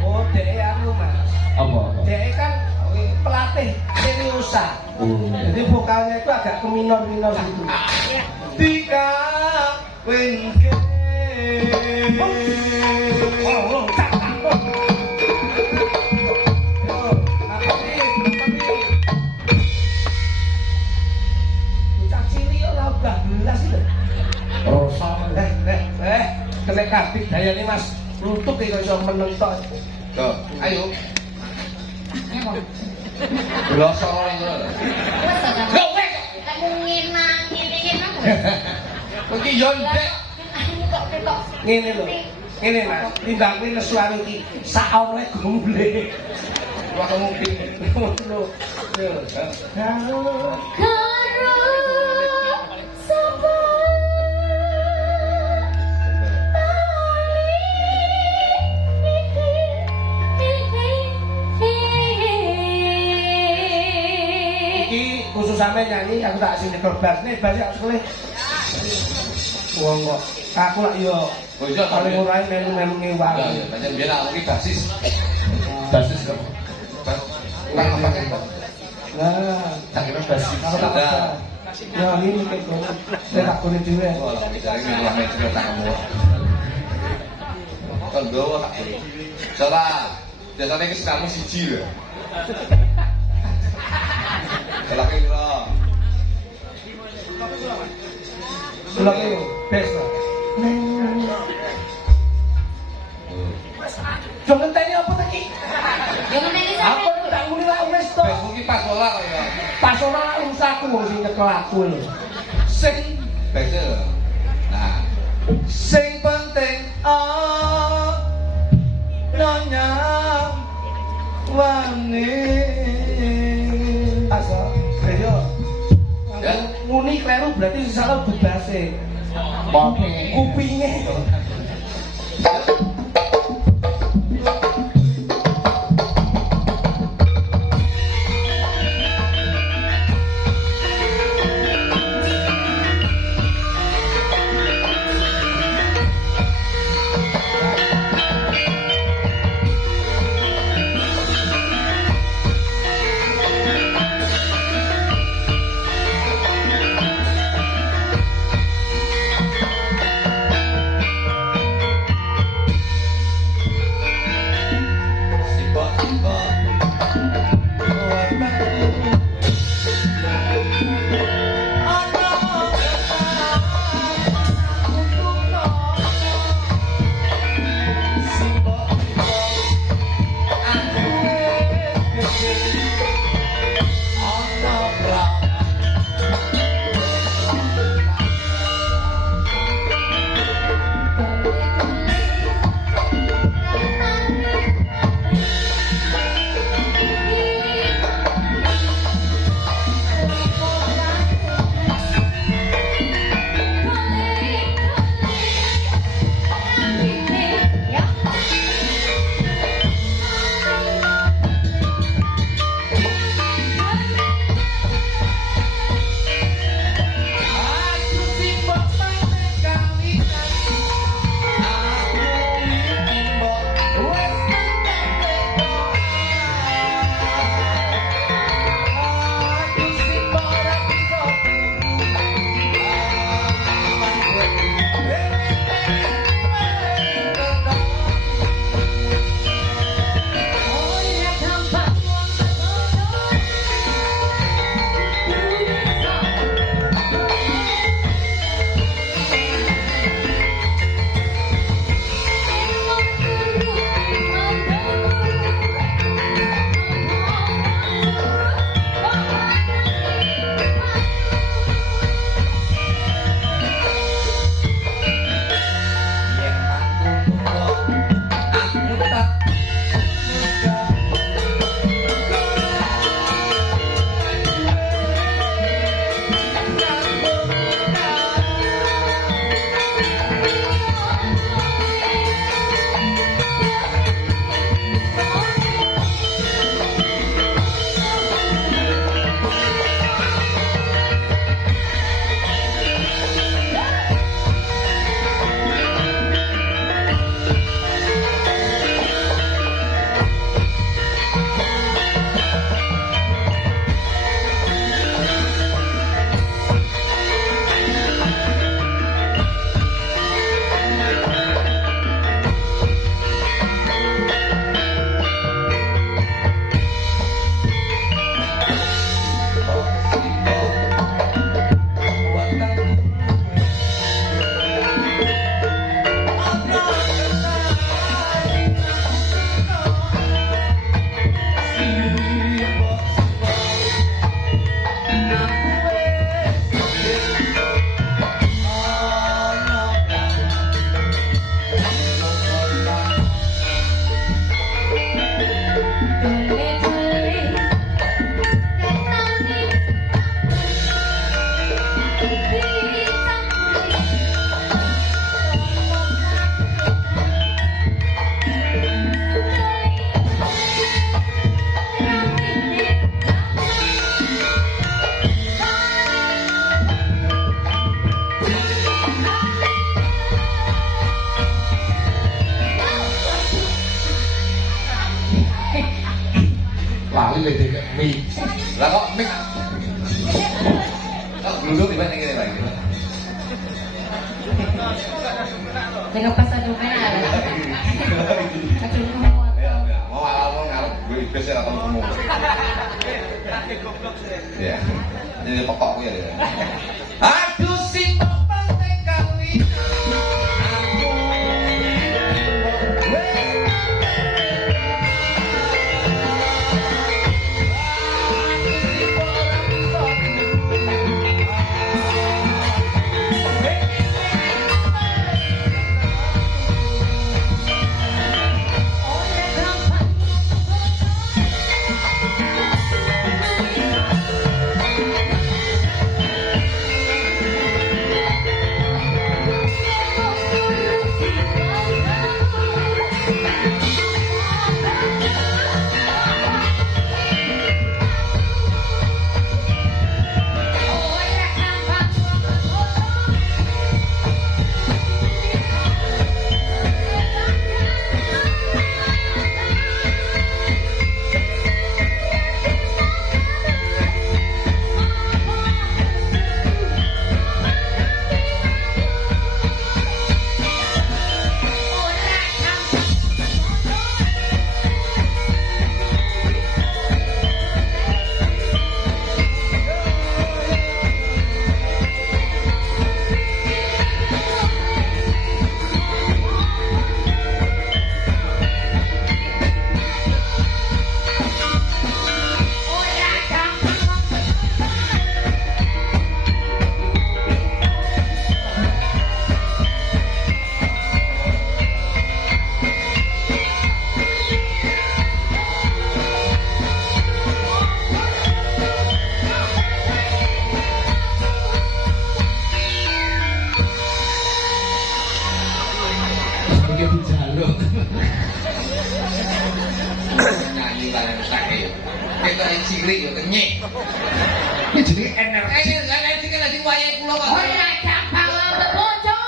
oh dek aku Mas Apa? dek kan pelatih seriusa jadi vokalnya itu agak ke minor-minor gitu Tika Wenke oh kena kabit daya ini Mas nutup iki kok iso menentok. Tuh, ayo. Blosor itu. Lho wes, aku ngenang. Iki yo ndek. Kok ketok. Ngene lho. Ngene Mas, timbang kuwi nesuari iki sak omle gumule. Wah mungkin. Ngono. Yo. Karo sampe nyanyi aku tak sing nyekel bass nih bass aku sekolah. Wong kok aku lak yo Oh iya, paling ora melu-melu ngewak. Ya, ya, banyak biar aku ini basis. Basis kok. Kurang apa kan? Nah, Tak kira basis. aku tak apa. Ya ini kayak gitu. Saya tak kuning dhewe. Oh, lah bisa ini ulang cerita kamu. Kan bawa tak kuning. Salah. Biasanya ini kamu siji ya. Salah kira. Sulap iki bes. Jangan tanya apa tadi? Yang ngenteni Aku sampe. tak nguni lah wis to. Bes mungkin pas bola ya. Pas ora urusanku wong sing nyekel aku lho. Sing bes. Nah, sing penting nanya wani. Asal ayo. Ya. Muni kleru berarti salah bebase. Kupinge. lek mix. Lah kok mik. Kok gluduk di mana ngene Pak? Dengan pas aduh merah. Aduh Ya, mau awal ngarep gue iblis ora tau ngomong. Ya. Ini pokok gue ya. Aduh si pantai kali. Iki dijaluk. Nyanyi bareng sakit. Kita cilik yo kenyek. Iki jenenge energi. Ini enggak sing lagi wayahe kula kok. ora gampang lambe bocor.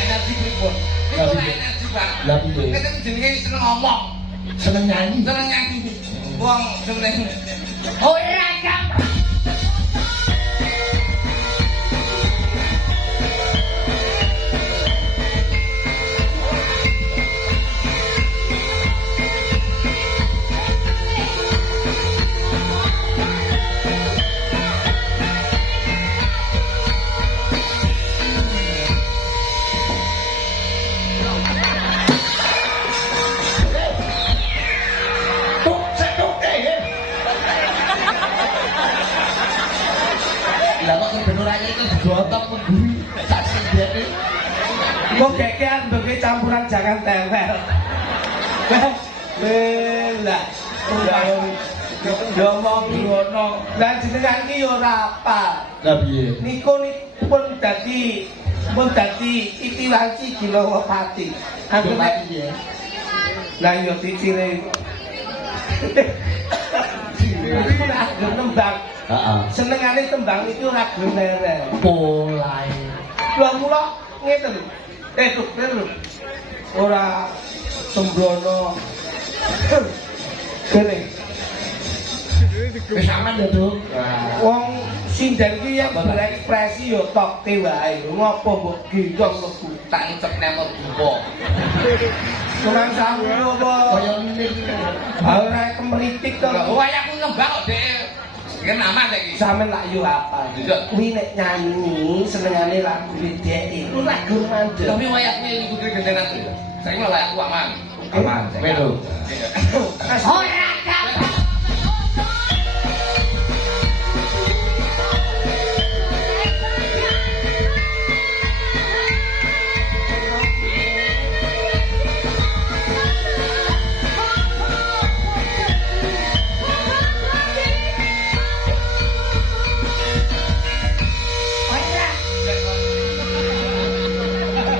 Energi pripun? Itu ora energi, Pak. Lah piye? Kita jenenge seneng ngomong, Seneng nyanyi. seneng nyanyi. Wong seneng Ora gampang. Tuk setuk Lah kok ben ora itu digotok mengguri sak sendene. Kok gekean bagi campuran jangan tempel. Lah, ngomong ngono. Lah jenengan ki yo ora apa. Lah piye? Niku pun dadi itiwanci Gilawapati. Aku nek piye? lah yo titire. Iku nek gelem nembang. Heeh. Senengane tembang iki ora gelem lereng. Polae. Lah mula ngeten. Tuh, lho. Ora sembrono. Kene. Wis aman ya, Duk. Wong sinden ki yang berekspresi yo tok te wae. Ngopo mbok gendong mlebu. tak ngecek nemot buko. Kurang sambung apa? Kaya ngene iki. Ora kemritik to. Lah wayahku nembang kok Dek. Iki nama Dek iki. Sampeyan lak yo apa? Iya. Kuwi nek nyanyi senengane lagu dhek iku lagu mandeg. Tapi wayahku iku gendenan. Saiki malah wayahku aman. Aman. Melu. Ora gampang.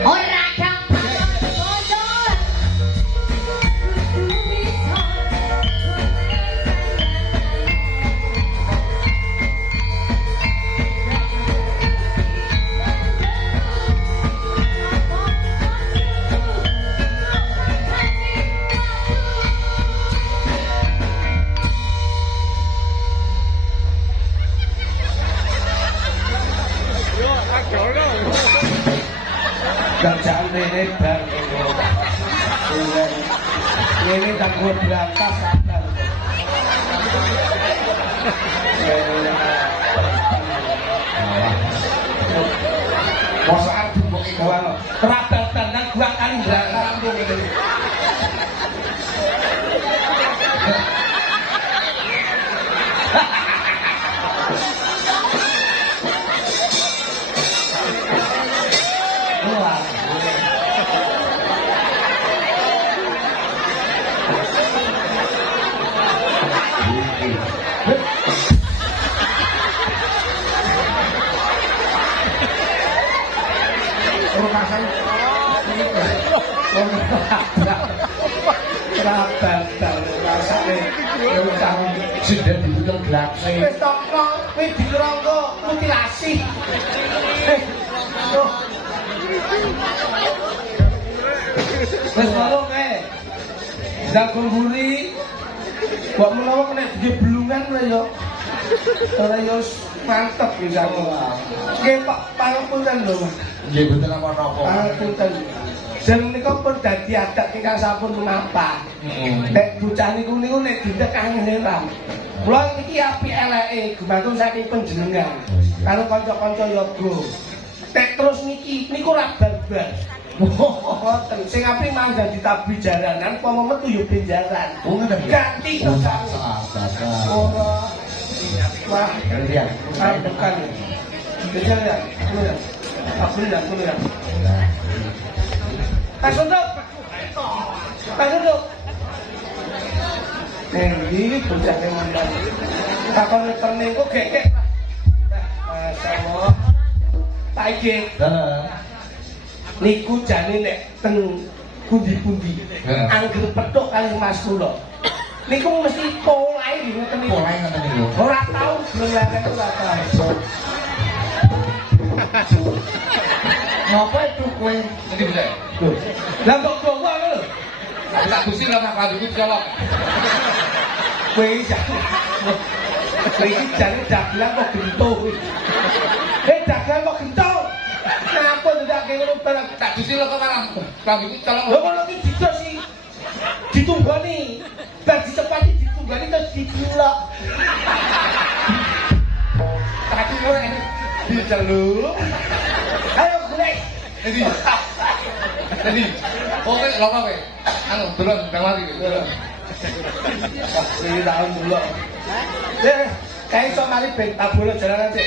Ora gampang bocor. Kerjaan ini dan ini tangguh berangkas sadar. Mosok arep kok iki Wah, rabatan nang gua kan berangkat ini. Wah. rumahan rabatan rasane utang sudah dibutuh gelapnya wis tokno wis dironggo mutilasi wis ngono kae jago mburi kok menawa kena diblungan lho yo ora yo mantep bisa nggih Pak pangapunten lho nggih boten apa-apa pangapunten jeneng niku pun dadi adat ingkang sampun menapa nek bocah niku nek didekah ngeram kula iki apik eleke gumantung saking panjenengan karo kanca-kanca yoga nek terus niku ra barbar ngoten sing apik mang dadi tabi jaranan apa metu yo benjaran ganti to ora wah ya bukan betul ya aku ya Pak Sunduk ini bocah yang mandang takon terne kok gekek masyaallah taike niku jane nek teng pundi-pundi angger petuk kali Mas kula niku mesti polahe ngoten niku polahe ngoten niku ora tau belum leren ora tau ngapa itu kowe Nanti bisa ya? lah kok gowo lho Aku tak gusi lah nak padu itu colok. kowe iki jane dagelan kok gento dagelan kok gento kenapa tidak kayak ngono barang Tak gusi lah kok malah padu itu colok. lho kok iki dijos sih ditunggoni bar dicepati ditunggoni terus didelok Tapi kowe diceluk ayo golek Jadi, oke, lama kowe. Anu, belum bang mati. ini tahun dulu kayak iso mari ben tabulo jalanan sih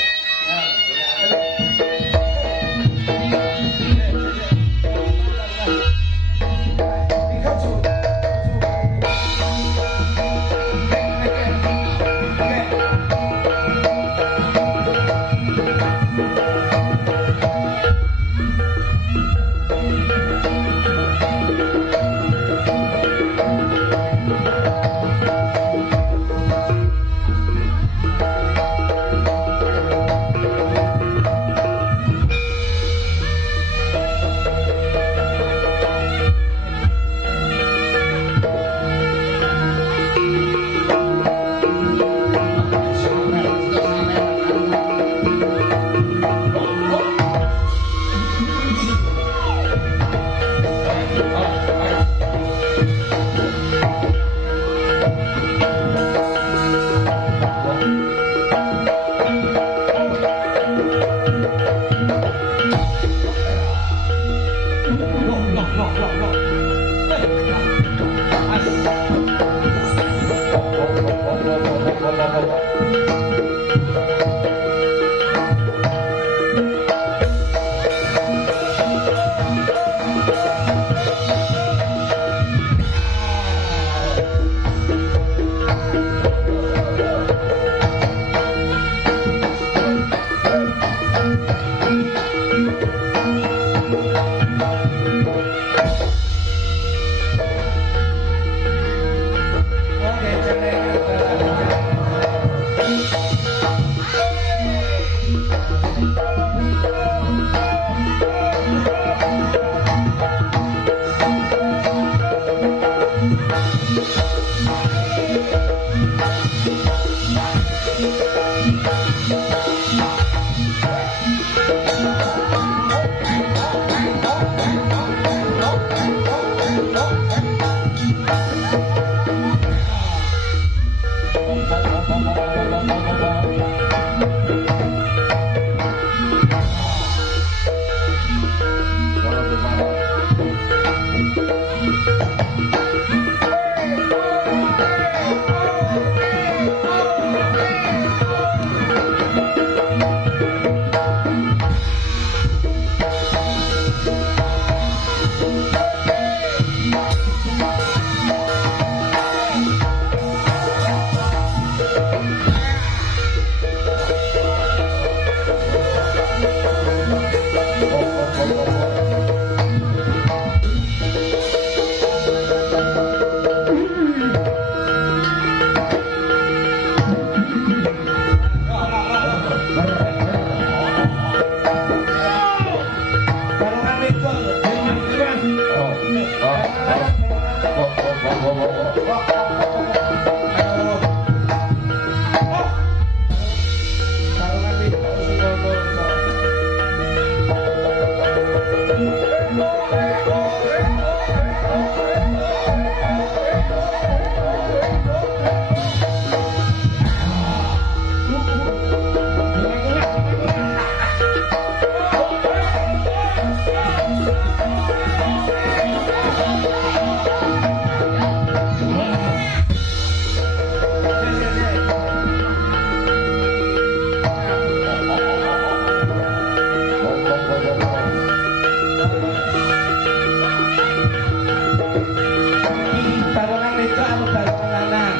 Barongan itu apa barongan lanang?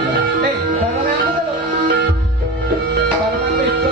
Barongan aku lho. Barongan itu.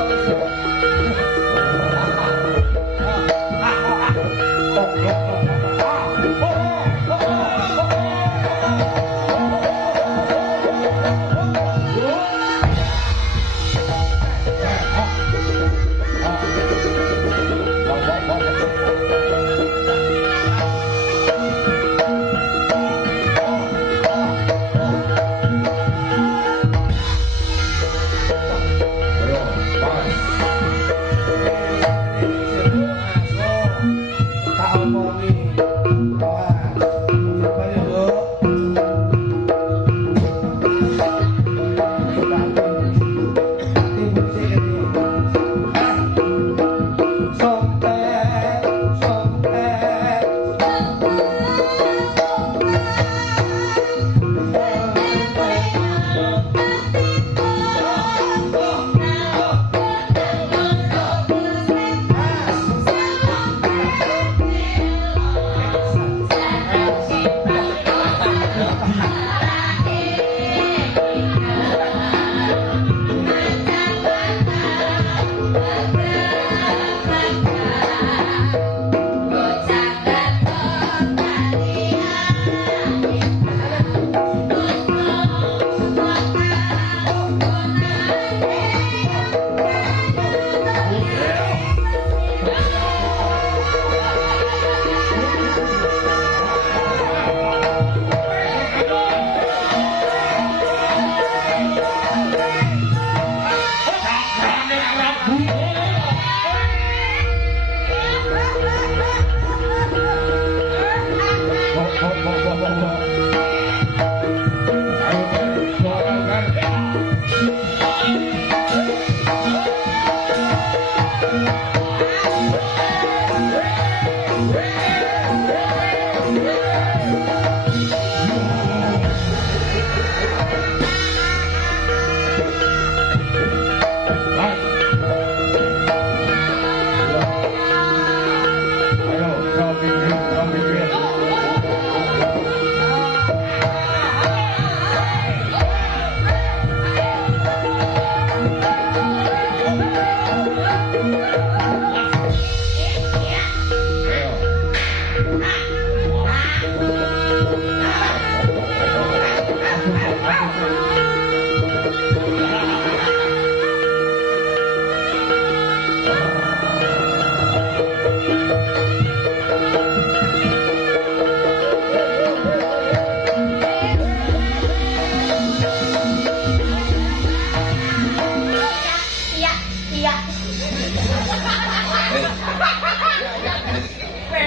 Tak omongi. Coba ya, Dok. Timbul sih ini. Sompet, sompet.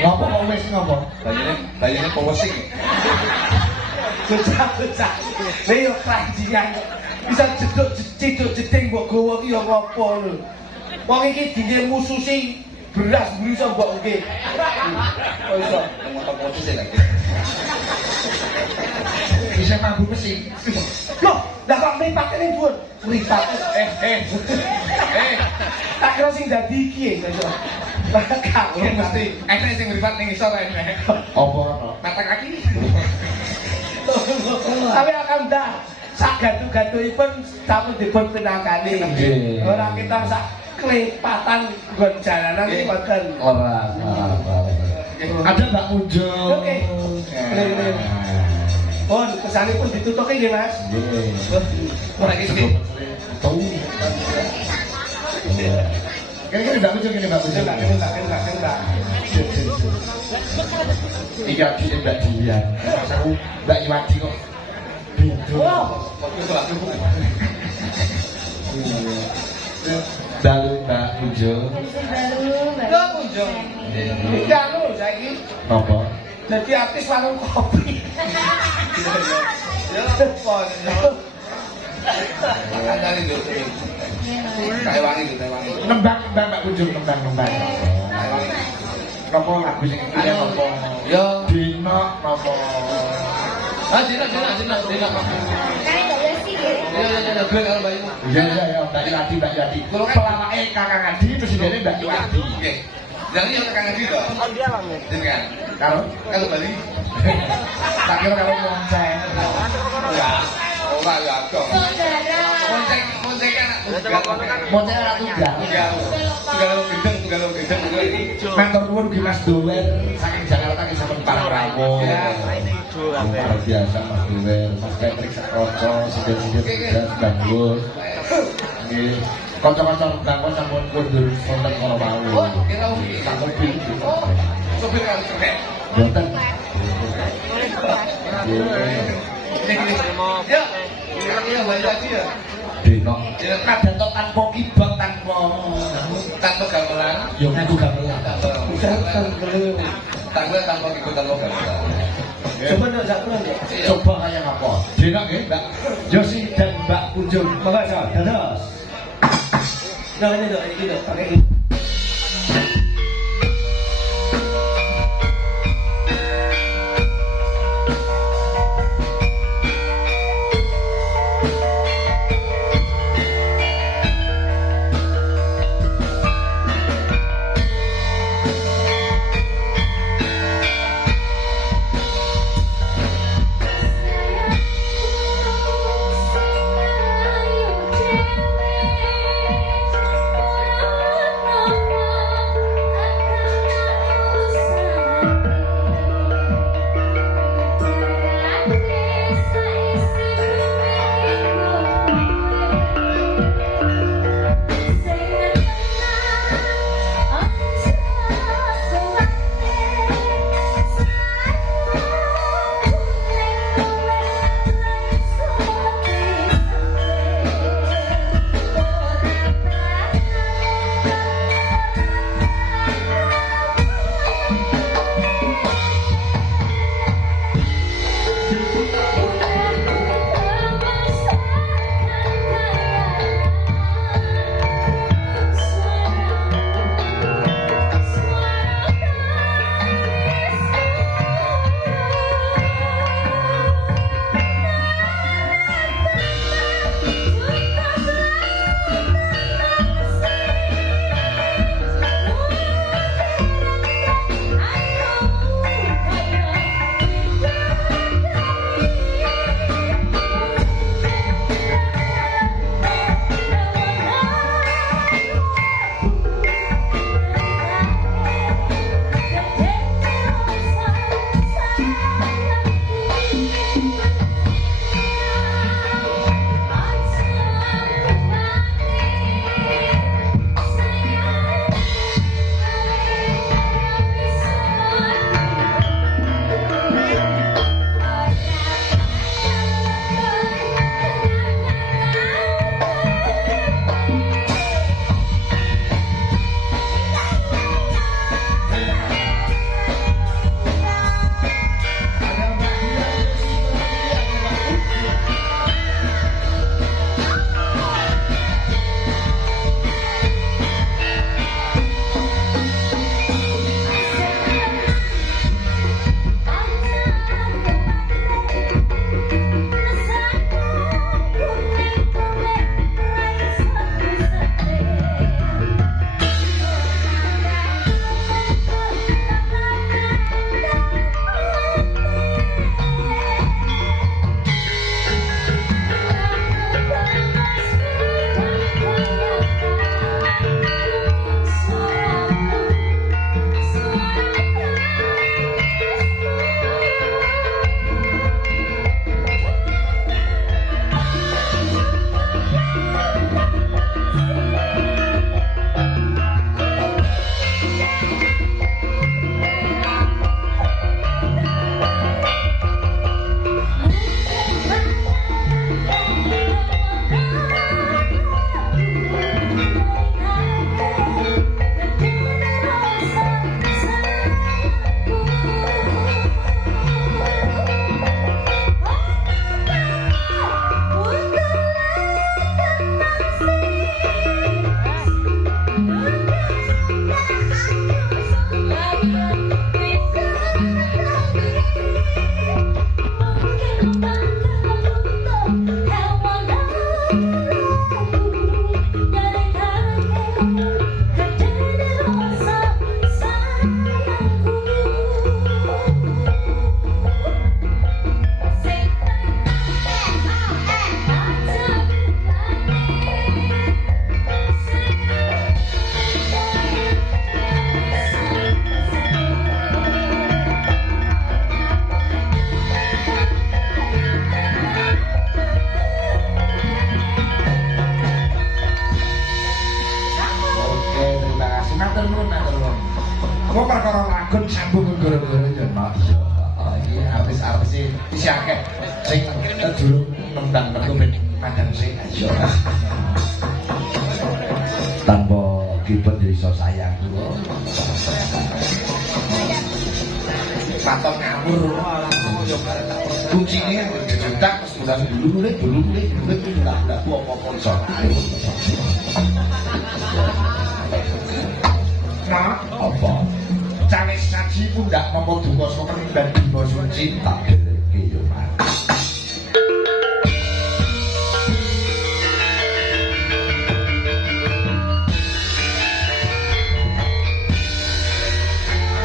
Ngapa kok wis ngapa? Bayarnya powesing. Bocah-bocah. Lah yo krajingan. Bisa jeduk jeding mbok gowo ki yo ngopo lho. Wong iki dinge mususi beras bisa mbok oke. Oh iso. Motor posisi lagi. Bisa mampu mesin. Loh, lah kok mripat kene dhuwur? Mripat. Tak kira sing dadi iki ya iso. Kak, Mesti enek sing mripat ning isor enek. Apa ono? Mata kaki. Tapi akan dah sak gatu-gatupun sampun dipun pinangkani. Nggih. Ora kita sak klepatan nggon jalanan iki mboten. Ora. Ada Mbak Mujo. Oke. Lho. Pun pesanipun ditutup nggih, Mas. Nggih. Ora iki. Tahu. Kira-kira Mbak Mujo gini Mbak Mujo. Enggak. Iya di Mbak Dian. Aku Mbak Iwadi kok. Beda. Wow. Dalu Mbak Mujo. Lho, Munjo. Iki anu saiki Apa? Jadi artis warung kopi. Ya apa ya. Ada itu. Kayak wangi itu, kayak wangi. Nembang Mbak Kunjung nembang. Napa lagu sing iki napa? Ya. Dino napa? Ah, Dina. Ya, gue kalau bayimu. Iya, Mbak Yati. Kalau pelawake Kakang Adi presidennya Mbak Yati. Oke. Jadi yang Kang Adi toh. Oh, dia lah. Kan. Kalau Bali. Tak kira kalau monceng. Ya. Ora ya, dong. Saudara. Monceng anak. Monceng anak tunggal. Tunggal gedeng. Matur nuwun Ki Mas Dower saking Jakarta ki sampun parang rawuh. Luar biasa Mas Dower, Mas Patrick Sakroco, sidir-sidir tugas bangun. Nggih. Kanca-kanca bangkon sampun kundur wonten kono Oh, wau. kira ugi. Sampun pilih. Sopir kali cekek. Boten. Ya. Iya, balik lagi ya. Dino. Kadang tok tanpa kibang tanpa gamelan. yo ngaku gamelan. Tanpa ikut tanpa gamelan. Coba ndak sakron. Coba kayak apa? Dino nggih, Mbak Yosi dan Mbak Kunjung. Makasih, dados. Nah, ini dok, pakai ini. Sayangku, isi akeh sing durung nendang metu ben madang sing ayo tanpa kibet ya iso sayang kula patok ngawur kuncine dicetak wis bulan dulu ndak apa-apa iso nah apa cawe saji pun ndak nampa duka soken dan bima suci tak